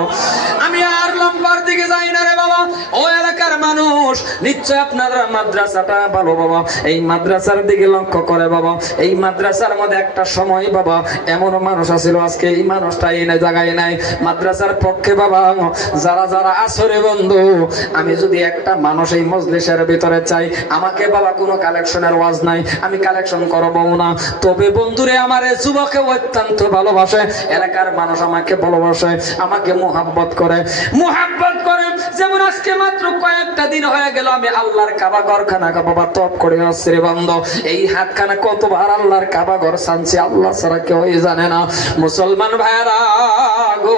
আমি আর লম্বার দিকে যাই না রে বাবা, ও এলাকার মানুষ নিশ্চয় আপনারা মাদ্রাসাটা ভালো বাবা, এই মাদ্রাসার দিকে লক্ষ্য করে বাবা। এই মাদ্রাসার মধ্যে একটা সময় বাবা এমন মানুষ আছিল, আজকে এই মানুষটা এই জায়গায় নাই। মাদ্রাসার পক্ষে বাবা যারা যারা আসরে বন্ধু, আমি যদি একটা মানুষ এই মজলিসের ভিতরে চাই, আমাকে বাবা কোনো কালেকশনের ওয়াজ নাই, আমি কালেকশন করবো না। তবে বন্ধুরে আমার যুবকে অত্যন্ত ভালোবাসে, এলাকার মানুষ আমাকে ভালোবাসে, আমাকে মোহাব্বত করে, যেমন আজকে মাত্র কয়েকটা দিন হয়ে গেল আমি আল্লাহর কাবা ঘরখানা বাবা তপ করে আসছে রে বান্দো। এই হাতখানা কতবার আল্লাহর কাবা ঘর ছানছি আল্লাহ ছাড়া কেউ জানে না। মুসলমান ভাইরা গো,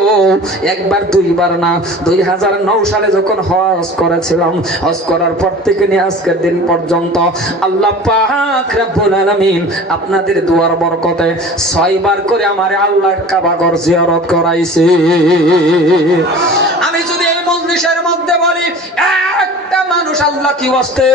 একবার দুইবার না, 2009 সালে যখন হজ করেছিলাম, হজ করার পর থেকে নিয়ে আজকের দিন পর্যন্ত আল্লাহ পাক রব্বুল আলামিন আপনাদের দুয়ার বরকতে 6 বার করে আমারে আল্লাহর কাবা ঘর জিয়ারত করাইছে। আমি যদি এই মজলিসের মধ্যে বলি একটা মানুষ আল্লাহ কি ওয়াস্তে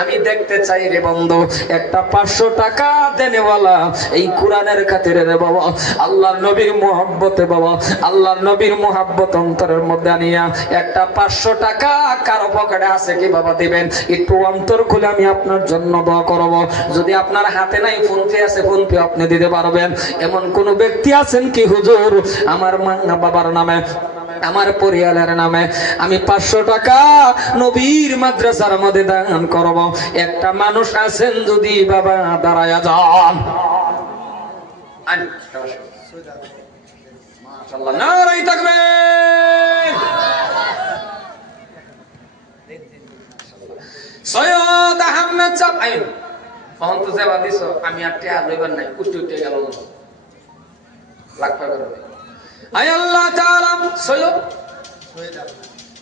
আমি দেখতে চাই রে বন্ধু, একটা 500 টাকা দেনেওয়ালা এই কোরআনের খাতিরে রে বাবা, আল্লাহর নবীর মুহাব্বতে বাবা, আল্লাহর নবীর মুহাব্বত অন্তরের মধ্যে আনিয়া একটা 500 টাকা কারো পকেটে আছে কি বাবা দিবেন? একটু অন্তর খুলে আমি আপনার জন্য দোয়া করব। যদি আপনার হাতে নাই ফোন পে আছে, ফোন পে আপনি দিতে পারবেন। এমন কোন ব্যক্তি আছেন কি হুজুর আমার মা বাবার নামে, আমার পরিবারের নামে আমি 500 টাকা নবীর মাদ্রাসার মধ্যে দান করব? একটা মানুষ আছেন যদি বাবা দাঁড়ায়া যান। মাশাআল্লাহ, নারাই তাকবীর। সৈয়দ আহমেদ সাহেব আইন ফোন তো সেবা দিছো, আমি আর টিয়া লইবার নাই, কুষ্টি উঠে গেল লাখ টাকা করে। আয় আল্লাহ তাআলা সৈয়দ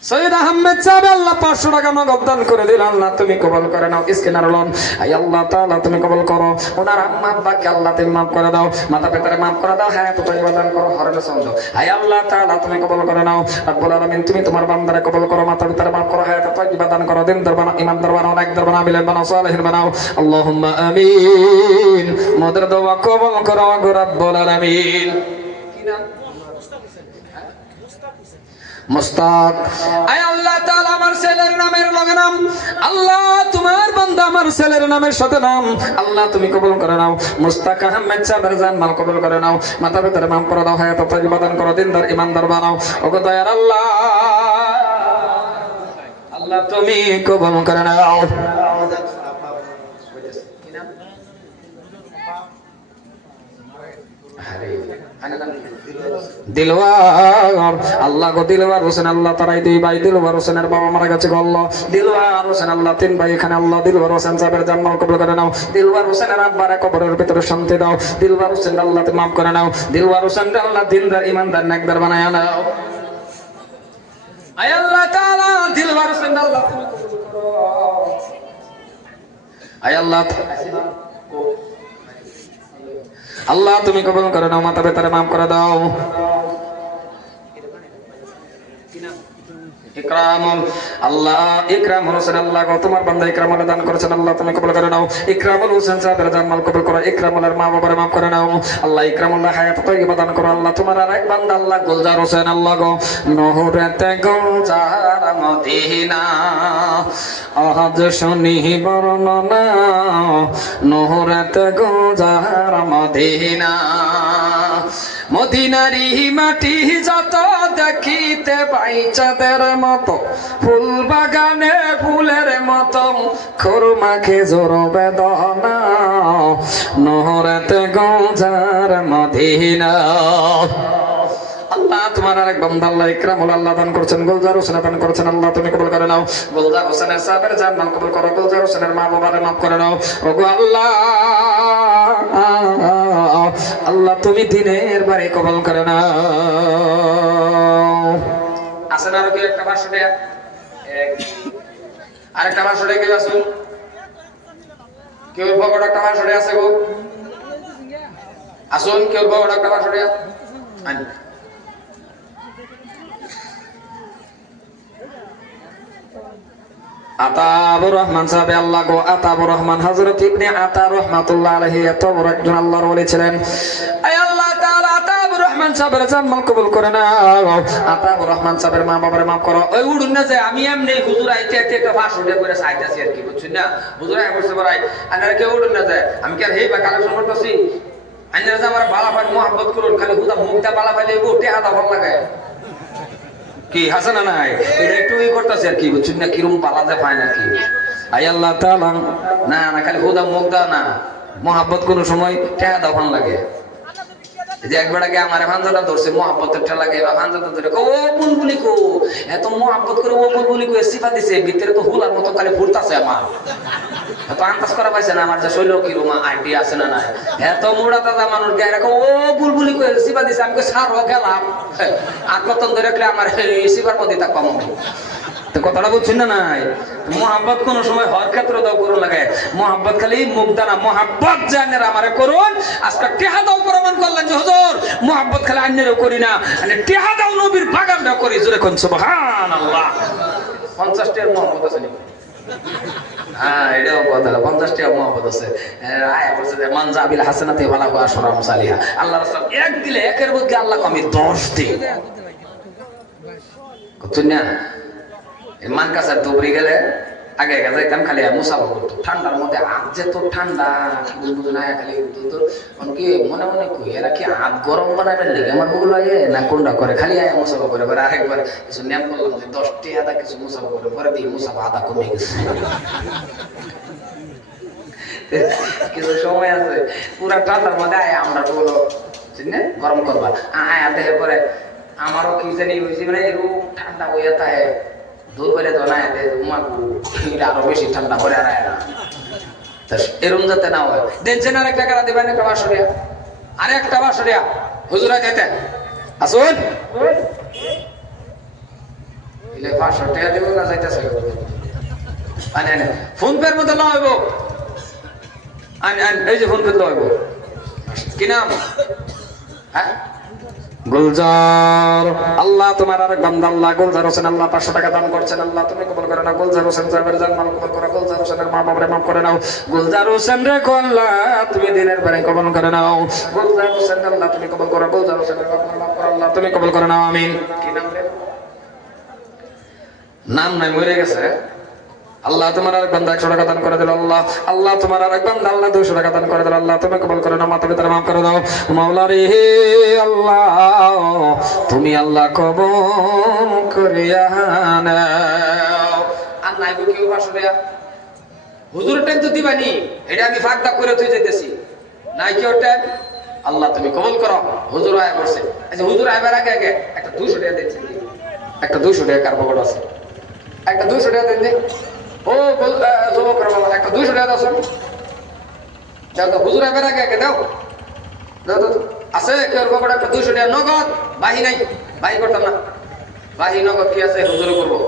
সৈয়দ আহমেদ সাহেব আল্লাহ 500 টাকা নগদ দান করে দিলেন। আল্লাহ তুমি কবুল করে নাও। স্ক্যানার লন, আয় আল্লাহ তাআলা তুমি কবুল করো। ওনার আম্মা আব্বাকে আল্লাহ তুমি মাফ করে দাও, মাতা পিতারে মাফ করে দাও, হায়াত তৈয়বা দান করো, হরণে সঞ্জ। আয় আল্লাহ তাআলা তুমি কবুল করে নাও। রব্বুল আলামিন তুমি তোমার বান্দারে কবুল করো, মাতা পিতারে মাফ করো, হায়াত তৈয়বা দান করো, দিন দরবানা ইমান দরবানা অনেক দরবানা আমিলেন বানাও, সালেহিন বানাও। আল্লাহুম্মা আমিন। মোদের দোয়া কবুল করো গো রব্বুল আলামিন। কি নাম? মুস্তাক। আয় আল্লাহ তাআলা আমার ছেলের নামের লগে নাম, আল্লাহ তোমার বান্দা আমার ছেলের নামের সাথে নাম, আল্লাহ তুমি কবুল করে নাও। মুস্তাক আহমেদ সাহেবের জান্নাত কবুল করে নাও, মাতা পিতার মাফ করে দাও, হায়াত তৈয়বা দান করো, দিনদার ইমানদার বানাও। ওগো দয়ার আল্লাহ, আল্লাহ তুমি কবুল করে নাও। দিলওয়ার, আল্লাহ গো দিলওয়ার হোসেন, আল্লাহ তারাই দুই ভাই, দিলওয়ার হোসেনের বাবা মারা গেছে গো আল্লাহ। দিলওয়ার হোসেন আল্লাহ 3 ভাই এখানে, আল্লাহ দিলওয়ার হোসেন সাহেবের জান্নাত কবুল করে নাও। দিলওয়ার হোসেনের আব্বার কবরের ভিতরে শান্তি দাও। দিলওয়ার হোসেন আল্লাহ তুমি মাফ করে নাও। দিলওয়ার হোসেন আল্লাহ দিনদার ইমানদার নেকদার বানায় নাও। আয় আল্লাহ তাআলা দিলওয়ার হোসেন আল্লাহ তুমি কবুল করো। আয় আল্লাহ আল্লাহ তুমি কবুল করে নাও, মাতা পিতারে মাফ করে দাও। ইকরামুল, আল্লাহ ইকরামুল হোসেন আল্লাহ গো তোমার বান্দা ইকরামুল দান করেছেন, আল্লাহ তুমি কবুল করে নাও। ইকরামুল হোসেন সাহেবের জান্নাত কবুল করো, ইকরামুলের মা বাবার মাফ করে নাও। আল্লাহ ইকরামুল্লাহ হায়াত তৈয়বা দান করো। আল্লাহ তোমার আরেক বান্দা আল্লাহ গুলজার হোসেন আল্লাহ গো নহরেতে গুলজার মদিনা, আজ শুনি বর্ণনা, নহরেতে গুলজার মদিনা, মদিনারি মাটি যত দেখিতে পাই চাঁদের মতো, ফুল বাগানে ফুলের মতো, খুরমা খেজুর বেদনা, নহরেতে গুলজার মদিনা। আল্লাহ তোমার আরেক বান্দা আল্লাহ ইকরামুল আল্লাহ দান করেছেন, গুলজার হোসেন দান করেছেন, আল্লাহ তুমি কবুল করে নাও। গুলজার হোসেনের সাহেবের জান্নাত কবুল করো, গুলজার হোসেনের মা বাবারে মাফ করে নাও। ওগো আল্লাহ, আল্লাহ তুমি দিনের বাড়ি কবুল করে নাও। আসেন আর কি একটা 500 টাকা, আরেকটা 500 টাকা কেউ আসুন, কেউ পকেটে একটা 500 টাকা আছে গো, আসুন কেউ পকেটে একটা 500 টাকা আন। আতাবুর রহমান সাহেব আল্লাহ গো, আতাবুর রহমান হযরত ইবনে আতা রাহমাতুল্লাহ আলাইহি এত বড় একজন আল্লাহর ওলি ছিলেন। আয় আল্লাহ তাআলা আতাবুর রহমান সাহেবের জান্নাত কবুল করে নাও। আতাবুর রহমান সাহেবের মা বাবার মাফ করো। ওই উড়ুন না যে আমি এমনি হুজুর আইতে আইতে একটা 500 টাকা করে চাইতাছি আর কি, বুঝছেন না? হুজুর আই বসে পড়াই আর কেউ উড়ুন না যায়, আমি কি আর হেই বা কালেকশন করতেছি? আইনারা যে আমার বালা ভাই মোহাব্বত করুন, খালি হুদা মুখটা বালা ভাই লেবো টেহা দা ভালো লাগে কি হাসে না নাই, এটা একটু ই করতেছে আর কি, বুঝছেন না? কিরম পালা যায় পায় না কি। আই আল্লাহ তাআলা না না খালি হুদা মুখ দাও না, মোহাব্বত কোন সময় টেহা দাও ভালো লাগে। যে একবার আগে আমার ভাঞ্জাটা ধরছে মোহাব্বতের ঠেলা লাগে, ভাঞ্জাটা ধরে ও বুলবুলি কো, এত মোহাব্বত করে ও বুলবুলি কো সিফা দিছে, ভিতরে তো হুলার মতো খালি ফুটতাছে আমার। এত আন্দাজ করা পাইছে না আমার যে শৈল কিরম আইডিয়া আছে না নাই, এত মোড়া দাদা মানুষ গায়ে রাখো ও বুলবুলি কো সিফা দিছে, আমি কই সারো গেলাম আর কত ধরে রাখলে আমার সিফার মধ্যে তা কম হবে। তো কথাটা বুঝছেন না নাই? মোহাব্বত কোন সময় হর ক্ষেত্রে দাও করুন লাগে, মোহাব্বত খালি মুখ দানা, মোহাব্বত জানেন আমারে করুন। আজকে টেহা দাও প্রমাণ করলেন যে হুজুর মোহাব্বত খালি আন্যেরও করি না, টেহা দাও নবীর বাগানটাও করি, জোরে কোন সুবহানাল্লাহ। 50 টাকার মোহাব্বত আছে নাকি? হ্যাঁ এটাও কথা, 50 টাকা মোহাব্বত আছে। আয়া বলছে যে মান জাবিল হাসানাতি ওয়া লাহু আশরু সালিহা, আল্লাহ রাসূল এক দিলে একের বদলে আল্লাহ কমি 10 দিন। বুঝছেন না? মান কাছে দুবরি গেলে আগে আগে যাইতাম, খালি মুসাফা করতো ঠান্ডার মধ্যে, হাত যে তোর ঠান্ডা কি বুঝবো না, খালি তোর কি মনে মনে কই এরা কি হাত গরম বানাবেন লেগে আমার বগুলো আয়ে না কোনটা করে, খালি আয়া মুসাফা করে। পরে আরেকবার কিছু নিয়ম করলাম যে 10টি আদা কিছু মুসাফা করে, পরে দিয়ে মুসাফা আদা কমে গেছে। কিছু সময় আছে পুরা ঠান্ডার মধ্যে আয়া আমরা বলো চিনে গরম করবা আয়া দেখে পরে আমারও কি জানি হয়েছে, মানে এরকম ঠান্ডা হয়ে থাকে দূর করে তো না আরো বেশি ঠান্ডা করে আর এরম যাতে না হয়। দেখছেন আর একটা টাকা দেবেন, একটা 500 টাকা, আরে একটা 500 টাকা হুজুরা যেতে আসুন। দিলে 500 টাকা দেব না যাইতেছে আনে আনে ফোন পের মধ্যে লইব আন এই যে ফোন পে লইব কি নাম হ্যাঁ গুলজার আল্লাহ তোমার আরেক বান্দা আল্লাহ গুলজার হোসেন আল্লাহ 500 টাকা দান করছেন আল্লাহ তুমি কবুল করে নাও গুলজার হোসেন সাহেবের জান্নাত কবুল করো গুলজার হোসেনের মা বাবারে মাফ করে নাও গুলজার হোসেন রে আল্লাহ তুমি দিনের বেলা কবুল করে নাও গুলজার হোসেন আল্লাহ তুমি কবুল করো গুলজার হোসেনের মা বাবারে মাফ করো আল্লাহ তুমি কবুল করে নাও আমিন কি নাম রে নাম নাই মরে গেছে আল্লাহ তোমার আরেক বান্দা 100 টাকা দান করে দিল আল্লাহ আল্লাহ তোমার আরেক বান্দা আল্লাহ 200 টাকা দান করে দিল আল্লাহ তুমি কবুল করে নাও মাতা পিতার মাফ করে দাও মাওলা রে আল্লাহ তুমি আল্লাহ কবুল করিয়া নাও আর নাই গো কেউ 500 টাকা হুজুরের টাইম তো দিবানি এটা আমি ফাঁক দাপ করে তুই যাইতেছি নাই কেউ টাইম আল্লাহ তুমি কবুল করো হুজুর আয়া করছে আচ্ছা হুজুর আইবার আগে আগে একটা 200 টাকা দিচ্ছেন একটা 200 টাকা কার পকেট আছে একটা 200 টাকা দেন ও জমা করো বাবা একটা 200 টাকা দাও দাও তো হুজুর আইবার আগে আগে দাও দাও দাও আছে কেউ পকেটে একটা 200 টাকা নগদ বাহি নাই বাহি করতাম না বাহি নগদ কি আছে হুজুরে করবো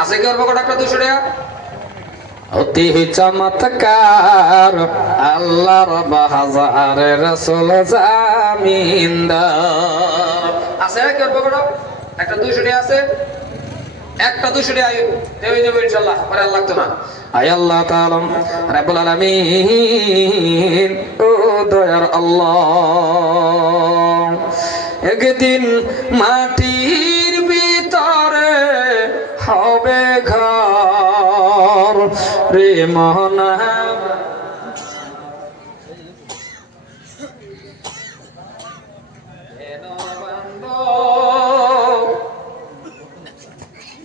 আছে কেউ পকেটে একটা 200 টাকা অতি চমৎকার আল্লাহর বাহাজার রাসূল জামিনদার আছে কেউ পকেটে একটা 200 টাকা আছে একটা 200 টাকা দেবে যাবে ইনশাআল্লাহ পরে আর লাগতো না আয় আল্লাহ তাআলা রাব্বুল আলামিন ও দয়ার আল্লাহ একদিন মাটির ভিতরে হবে ঘর রে মোহনা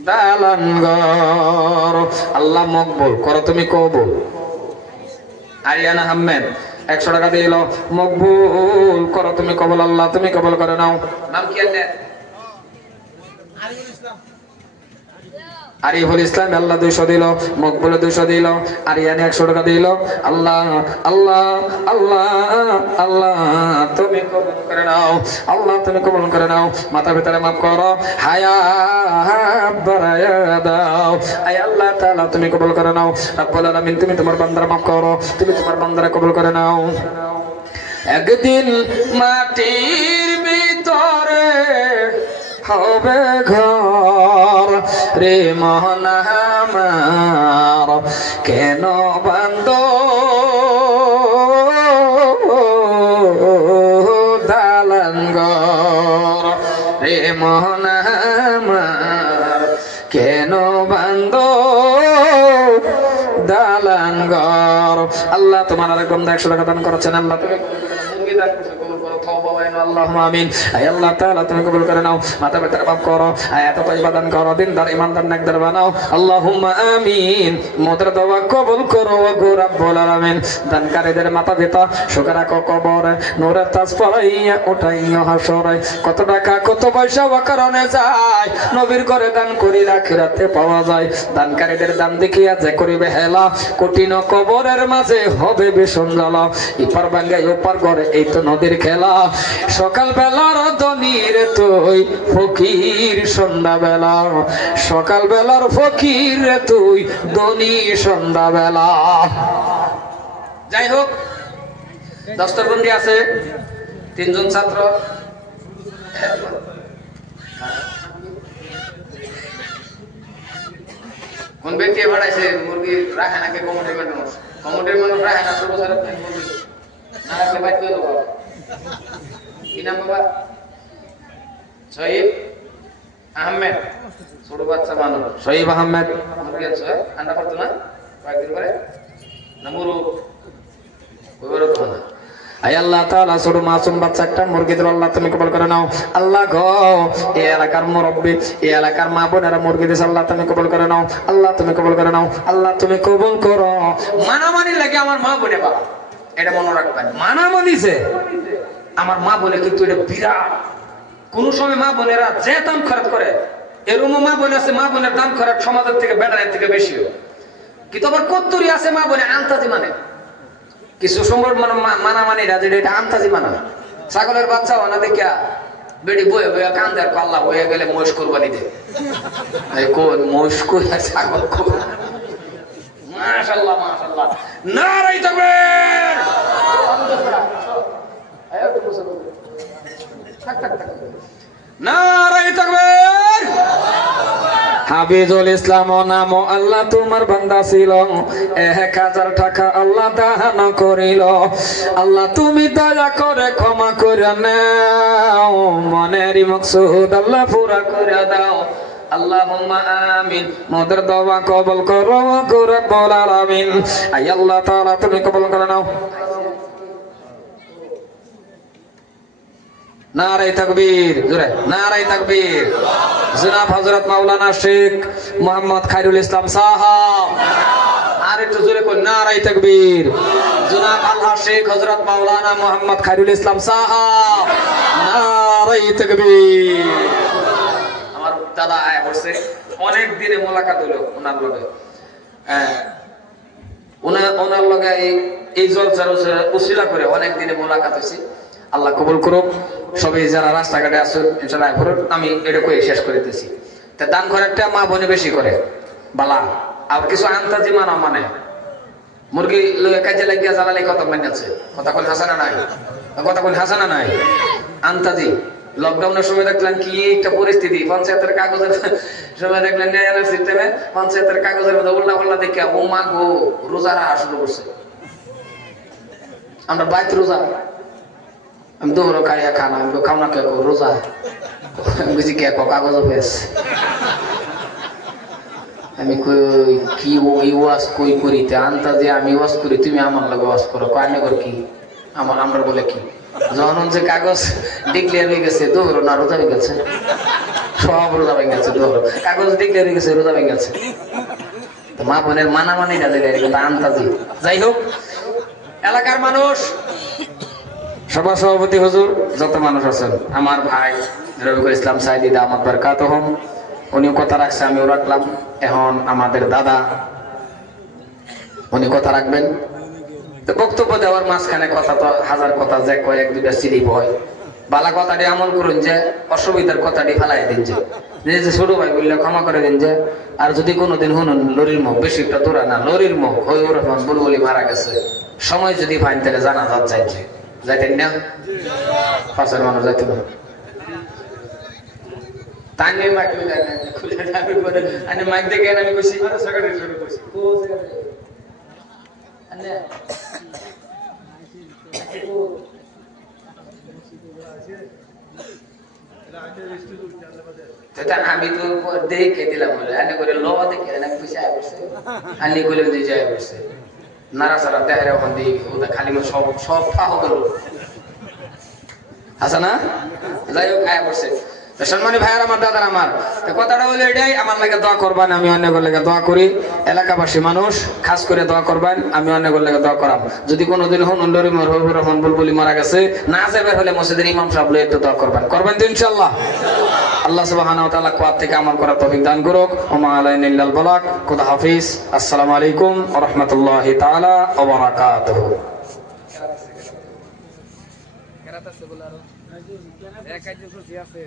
দালানগর আল্লাহ মকবুল করো তুমি কবুল আরিয়ানা আহমেদ 100 টাকা দিল মকবুল করো তুমি কবুল আল্লাহ তুমি কবুল করে নাও নাম কি আছে আরিফুল ইসলাম আল্লাহ 200 দিল মকবুল 200 দিল আরিয়ানি 100 টাকা দিল আল্লাহ আল্লাহ আল্লাহ আল্লাহ তুমি কবুল করে নাও আল্লাহ তুমি কবুল করে নাও মাতা পিতারে মাফ করো হায়াত বাড়ায়া দাও আয় আল্লাহ তাআলা তুমি কবুল করে নাও রব্বুল আলামিন তুমি তোমার বান্দার মাফ করো তুমি তোমার বান্দারে কবুল করে নাও একদিন মাটির ভিতরে হবে ঘর রে মোহন আমার কেন বান্দ দালান ঘর রে মোহন আমার কেন বান্দ দালান ঘর আল্লাহ তোমার আরেক বান্দা 100 টাকা দান করেছেন আল্লাহ তুমি মুরগি দান করছো কবুল করো তওবা আল্লাহুম্মা আমিন আয় আল্লাহ তাআলা তুমি কবুল করে নাও মাতা পিতার মাফ করো আয়াত তাইবা দান করো দিনদার ইমানদার নেকদার বানাও আল্লাহুম্মা আমিন মোদের দোয়া কবুল করো গো রব্বুল আলামিন দানকারীদের মাতা পিতা সুখে রাখো কবরে নূরের তাজ পরাইয়া উঠাইয়া হাসরে কত টাকা কত পয়সা কারণে যায় নবীর করে দান করি আখিরাতে পাওয়া যায় দানকারীদের দান দেখিয়া যে করিবে হেলা কঠিন কবরের মাঝে হবে ভীষণ জ্বালা ইপার ভাঙ্গাই ওপার করে এই তো নদীর খেলা সকাল বেলার ধনীর তুই ফকির সন্ধ্যা বেলা সকাল বেলার ফকির তুই ধনী সন্ধ্যা বেলা যাই হোক দস্তরবন্দি আছে 3 জন ছাত্র কোন ব্যক্তি ভাড়াইছে মুরগি রাখে নাকি কমিটির মানুষ রাখে না 16 বছরের মুরগি না রাখলে বাইট করে দেবো কি নাম বাবা শহীদ আহমেদ ছোট বাচ্চা মানুষ শহীদ আহমেদ মুরগি আছে ঠান্ডা পড়তো না কয়েকদিন পরে না মুরু ওইবারও তো না আয় আল্লাহ তাআলা ছোট মাসুম বাচ্চা একটা মুরগি দিল আল্লাহ তুমি কবুল করে নাও আল্লাহ গো এই এলাকার মুরব্বি এই এলাকার মা বোনেরা মুরগি দিছে আল্লাহ তুমি কবুল করে নাও আল্লাহ তুমি কবুল করে নাও আল্লাহ তুমি কবুল করো মানামানি লাগে আমার মা বলে বাবা এটা মনে রাখবেন মানামানিছে আমার মা বলে কিন্তু এটা বিরাট কোন সময় মা বোনেরা যে দাম খরচ করে এরকম মা বোন আছে মা বোনের দাম খরচ সমাজের থেকে বেটারের থেকে বেশিও কিন্তু আবার কত্তরি আছে মা বোনে আন্তাজি মানে কিছু সময় মানামানি রাজি এটা আন্তাজি মানা ছাগলের বাচ্চা না দেখিয়া বেড়ি বয়ে বয়ে কান্দার পাল্লা বয়ে গেলে মোষ কোরবানি দে এই কোন মোষ কই আর ছাগল কই মাশাআল্লাহ মাশাআল্লাহ নারাই তাকবীর নারাই তাকবীর হাফিজুল ইসলাম নাম আল্লাহ তোমার বান্দা ছিল 1000 টাকা আল্লাহ দান করিল আল্লাহ তুমি দয়া করে ক্ষমা করে নাও মনের মকসুদ আল্লাহ পুরা করে দাও আল্লাহুম্মা আমিন মোদের দোয়া কবুল করো রব্বুল আলামিন আয় আল্লাহ তাআলা তুমি কবুল করে নাও নারায়ে তাকবীর জোরে নারায়ে তাকবীর জনাব হযরত মাওলানা শেখ মোহাম্মদ খায়রুল ইসলাম সাহেব আর একটু জোরে কোন নারায়ে তাকবীর জনাব আল্লাহ শেখ হযরত মাওলানা মোহাম্মদ খায়রুল ইসলাম সাহেব নারায়ে তাকবীর আমার দাদা আয় বসে অনেক দিনে মোলাকাত হলো ওনার লগে ওনার লগে এই জলসার উসিলা করে অনেক দিনে মোলাকাত হইছে আল্লাহ কবুল করুক সবাই যারা রাস্তাঘাটে আসুন ইনশাআল্লাহ আমি এটা কই শেষ করে দিতেছি তা দান খরচটা মা বোনে বেশি করে বালা আর কিছু আন্তাজি মানা মানে মুরগি লয়ে কাজে লাগিয়া জ্বালালে কত মাইনাছে কথা কোন হাসানা নাই কথা কোন হাসানা নাই আন্তাজি লকডাউনের সময় দেখলেন কি একটা পরিস্থিতি পঞ্চায়েতের কাগজের সময় দেখলেন ন্যায়ালয়ের সিস্টেমে পঞ্চায়েতের কাগজের মধ্যে উল্টা পাল্টা দেখে ও মা গো রোজা রাখা শুরু করছে আমরা বাইত রোজা আমি দৌড়ো খাইয়া খানা আমি খাও না কে রোজা আমি বুঝি কে কাগজ পেস আমি কই কি ওই ওয়াজ কই করিতে আনতা যে আমি ওয়াজ করি তুমি আমার লগে ওয়াজ করো আমি কর কি আমরা বলে কি যখন যে কাগজ ডিক্লেয়ার হয়ে গেছে দৌড়ো না রোজা হয়ে গেছে সব রোজা ভেঙে গেছে দৌড়ো কাগজ ডিক্লেয়ার হয়ে গেছে রোজা ভেঙে গেছে তো মা বোনের মানামানি না দিলে কিন্তু আনতাজি যাই হোক এলাকার মানুষ সভা সভাপতি হুজুর যত মানুষ আছেন আমার ভাই রবিকুল ইসলাম সাইদি দামাত বারকাতুহুম উনিও কথা রাখছে আমিও রাখলাম এখন আমাদের দাদা উনি কথা রাখবেন তো বক্তব্য দেওয়ার মাঝখানে কথা তো হাজার কথা যে কয়েক দুইটা স্লিপ হয় বালা কথাটি আমল করুন যে অসুবিধার কথাটি ফেলাই দিন যে ছোট ভাই বললে ক্ষমা করে দিন যে আর যদি কোনোদিন শুনুন লরির মুখ বেশি একটা দূরা না লরির মুখ হইউর রহমান বুলবুলি মারা গেছে সময় যদি পাইন তাহলে জানা যাচ্ছে যাইতেন না পাশের মানুষ যাইতে না তানি মাইক খুলে যাবে বলে আমি মাইক দেখে আমি কইছি আরে সেক্রেটারি শুরু কইছি ও সেক্রেটারি আনে এটা আমি তো দেখে দিলাম বলে আনে করে লো দেখে আমি কইছি আয় বসে আনি কইলে দিয়ে যায় বসে নারা সারা দেহরে ওখান দিয়ে ওটা খালি সব ফাহ গেল আছে না যাই হোক আয় বসে সম্মানী ভাইয়ার আমার দাদার আমার কথাটা হলো এটাই আমার লাগে দোয়া করবেন আমি অনেক লাগে দোয়া করি এলাকাবাসী মানুষ খাস করে দোয়া করবেন আমি অনেক লাগে দোয়া করাম যদি কোনোদিন হন লরিমর হবিবুর রহমান বুলবুলি মারা গেছে না যাবে হলে মসজিদের ইমাম সাহেব লয়ে একটু দোয়া করবেন তো ইনশাআল্লাহ আল্লাহ সুবহানাহু ওয়া তাআলা কোয়াত থেকে আমল করার তৌফিক দান করুক ওমা আলাইনা ইল্লাল বালাগ খুদা হাফেজ আসসালামু আলাইকুম ওয়া রাহমাতুল্লাহি তাআলা ওয়া বারাকাতুহু এক কাজ আছে